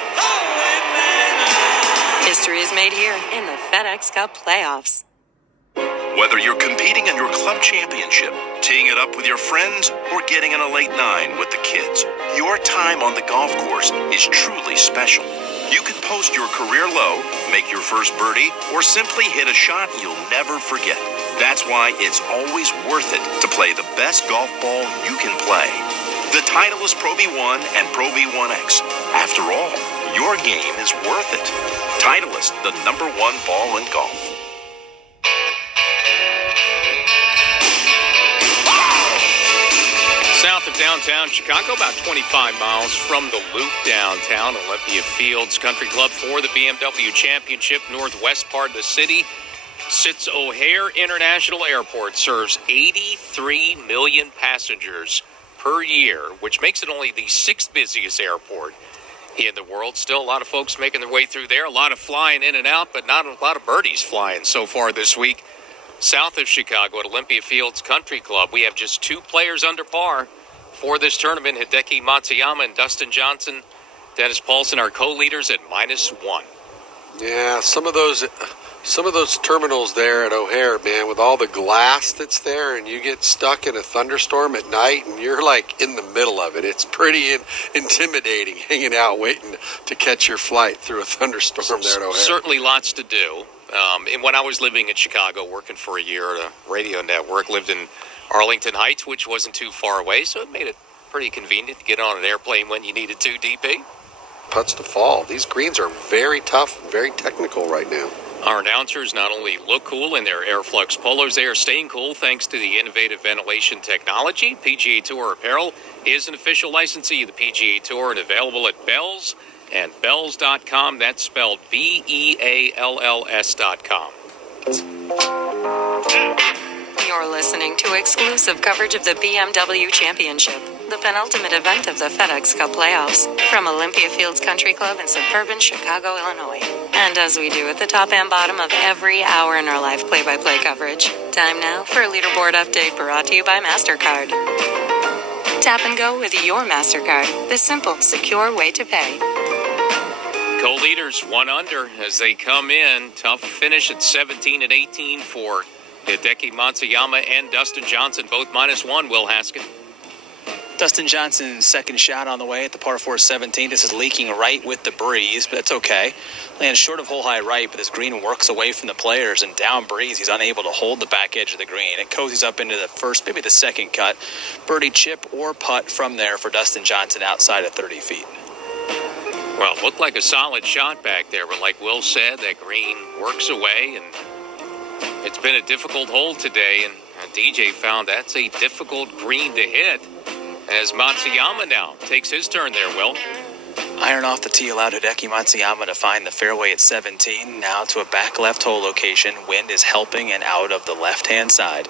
History is made here in the FedEx Cup playoffs. Whether you're competing in your club championship, teeing it up with your friends, or getting in a late 9 with the kids, your time on the golf course is truly special. You could post your career low, make your first birdie, or simply hit a shot you'll never forget. That's why it's always worth it to play the best golf ball you can play. The Titleist Pro V1 and Pro V1X. After all, your game is worth it. Titleist, the #1 ball in golf. South of downtown Chicago, about 25 miles from the Loop downtown, Olympia Fields Country Club for the BMW Championship. Northwest part of the city sits O'Hare International Airport, serves 83 million passengers per year, which makes it only the 6th busiest airport in the world. Still a lot of folks making their way through there, a lot of flying in and out, but not a lot of birdies flying so far this week. South of Chicago at Olympia Fields Country Club, we have just 2 players under par for this tournament, Hideki Matsuyama and Dustin Johnson. Dennis Paulson, our co-leaders, at -1. Yeah, some of those terminals there at O'Hare, man, with all the glass that's there, and you get stuck in a thunderstorm at night, and you're like in the middle of it. It's pretty intimidating hanging out waiting to catch your flight through a thunderstorm there at O'Hare. Certainly lots to do. And when I was living in Chicago, working for a year at a radio network, lived in Arlington Heights, which wasn't too far away, so it made it Pretty convenient to get on an airplane when you needed to, DP. Putts to fall. These greens are very tough, very technical right now. Our announcers not only look cool in their Airflux polos, they are staying cool thanks to the innovative ventilation technology. PGA Tour apparel is an official licensee of the PGA Tour and available at Bells and Bells.com. That's spelled BEALLS.com. You're listening to exclusive coverage of the BMW Championship, the penultimate event of the FedEx Cup playoffs, from Olympia Fields Country Club in suburban Chicago, Illinois. And as we do at the top and bottom of every hour in our live play-by-play coverage, time now for a leaderboard update brought to you by MasterCard. Tap and go with your MasterCard, the simple, secure way to pay. Co-leaders 1 under as they come in. Tough finish at 17 and 18 for Hideki Matsuyama and Dustin Johnson, both -1, Will Haskett. Dustin Johnson's second shot on the way at the par 4 17. This is leaking right with the breeze, but that's okay. Lands short of hole high right, but this green works away from the players, and down breeze, he's unable to hold the back edge of the green. It cozies up into the first, maybe the second cut. Birdie, chip, or putt from there for Dustin Johnson outside of 30 feet. Well, it looked like a solid shot back there, but like Will said, that green works away, and it's been a difficult hole today, and DJ found that's a difficult green to hit as Matsuyama now takes his turn there, Will. Iron off the tee allowed Hideki Matsuyama to find the fairway at 17, now to a back left hole location. Wind is helping and out of the left-hand side.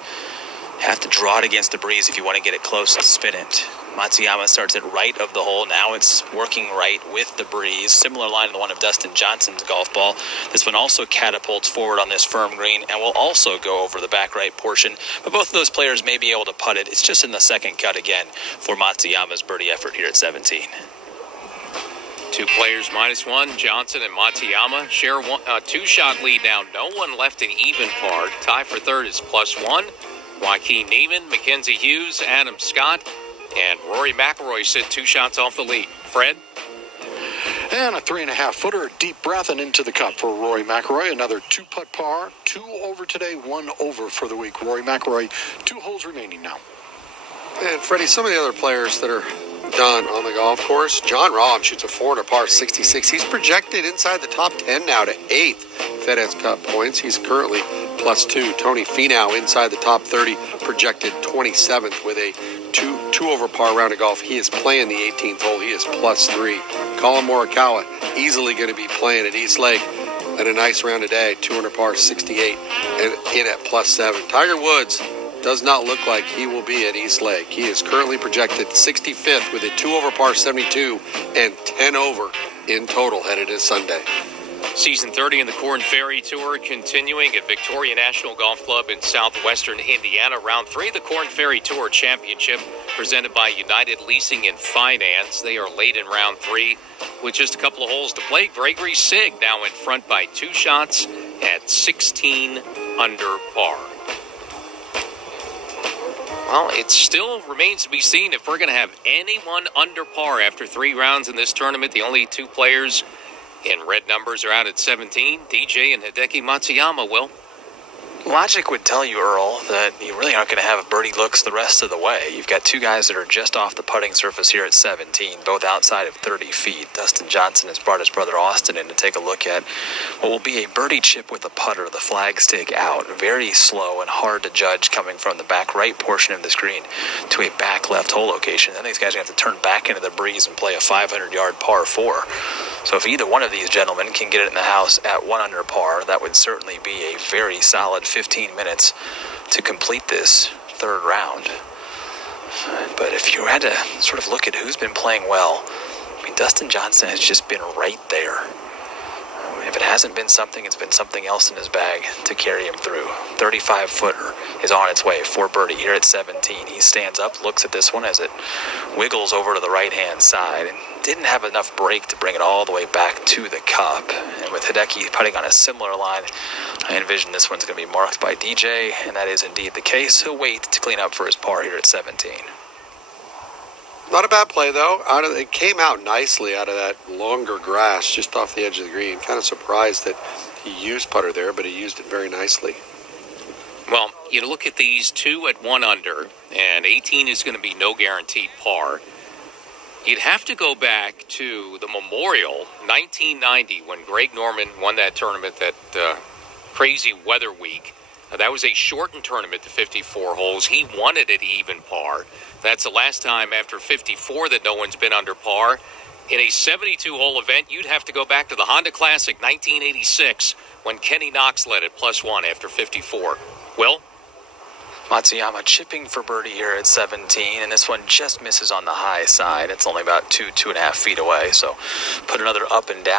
Have to draw it against the breeze if you want to get it close and spin it. Matsuyama starts at right of the hole. Now it's working right with the breeze. Similar line to the one of Dustin Johnson's golf ball. This one also catapults forward on this firm green and will also go over the back right portion. But both of those players may be able to putt it. It's just in the second cut again for Matsuyama's birdie effort here at 17. Two players -1, Johnson and Matsuyama share a two-shot lead now. No one left an even par. Tie for third is +1. Joaquin Neiman, Mackenzie Hughes, Adam Scott, and Rory McIlroy sit 2 shots off the lead. Fred? And a 3.5-footer, deep breath and into the cup for Rory McIlroy. Another 2-putt par, 2 over today, 1 over for the week. Rory McIlroy, 2 holes remaining now. And Freddie, some of the other players that are done on the golf course. John Rahm shoots a 4 under par 66. He's projected inside the top 10 now to 8th FedEx Cup points. He's currently +2. Tony Finau inside the top 30, projected 27th with a two over par round of golf. He is playing the 18th hole. He is +3. Colin Morikawa easily going to be playing at East Lake at a nice round of day, 2 under par 68, and in at +7. Tiger Woods does not look like he will be at East Lake. He is currently projected 65th with a 2 over par 72 and 10 over in total headed to Sunday. Season 30 in the Corn Ferry Tour continuing at Victoria National Golf Club in southwestern Indiana. Round 3 of the Corn Ferry Tour Championship presented by United Leasing and Finance. They are late in round 3 with just a couple of holes to play. Gregory Sigg now in front by 2 shots at 16 under par. Well, it still remains to be seen if we're going to have anyone under par after 3 rounds in this tournament. The only 2 players in red numbers are out at 17, DJ and Hideki Matsuyama, Will. Logic would tell you, Earl, that you really aren't going to have birdie looks the rest of the way. You've got 2 guys that are just off the putting surface here at 17, both outside of 30 feet. Dustin Johnson has brought his brother Austin in to take a look at what will be a birdie chip with a putter, the flagstick out. Very slow and hard to judge coming from the back right portion of the screen to a back left hole location. Then these guys are going to have to turn back into the breeze and play a 500-yard par 4. So if either one of these gentlemen can get it in the house at 1 under par, that would certainly be a very solid 15 minutes to complete this 3rd round. But if you had to sort of look at who's been playing well, I mean, Dustin Johnson has just been right there. If it hasn't been something, it's been something else in his bag to carry him through. 35-footer is on its way for birdie here at 17. He stands up, looks at this one as it wiggles over to the right-hand side, and didn't have enough break to bring it all the way back to the cup. And with Hideki putting on a similar line, I envision this one's going to be marked by DJ, and that is indeed the case. He'll wait to clean up for his par here at 17. Not a bad play, though. It came out nicely out of that longer grass just off the edge of the green. Kind of surprised that he used putter there, but he used it very nicely. Well, you look at these two at 1 under, and 18 is going to be no guaranteed par. You'd have to go back to the Memorial 1990 when Greg Norman won that tournament, that crazy weather week. That was a shortened tournament to 54 holes. He won it at even par. That's the last time after 54 that no one's been under par. In a 72-hole event, you'd have to go back to the Honda Classic 1986 when Kenny Knox led it +1 after 54. Will? Matsuyama chipping for birdie here at 17, and this one just misses on the high side. It's only about 2.5 feet away, so put another up and down.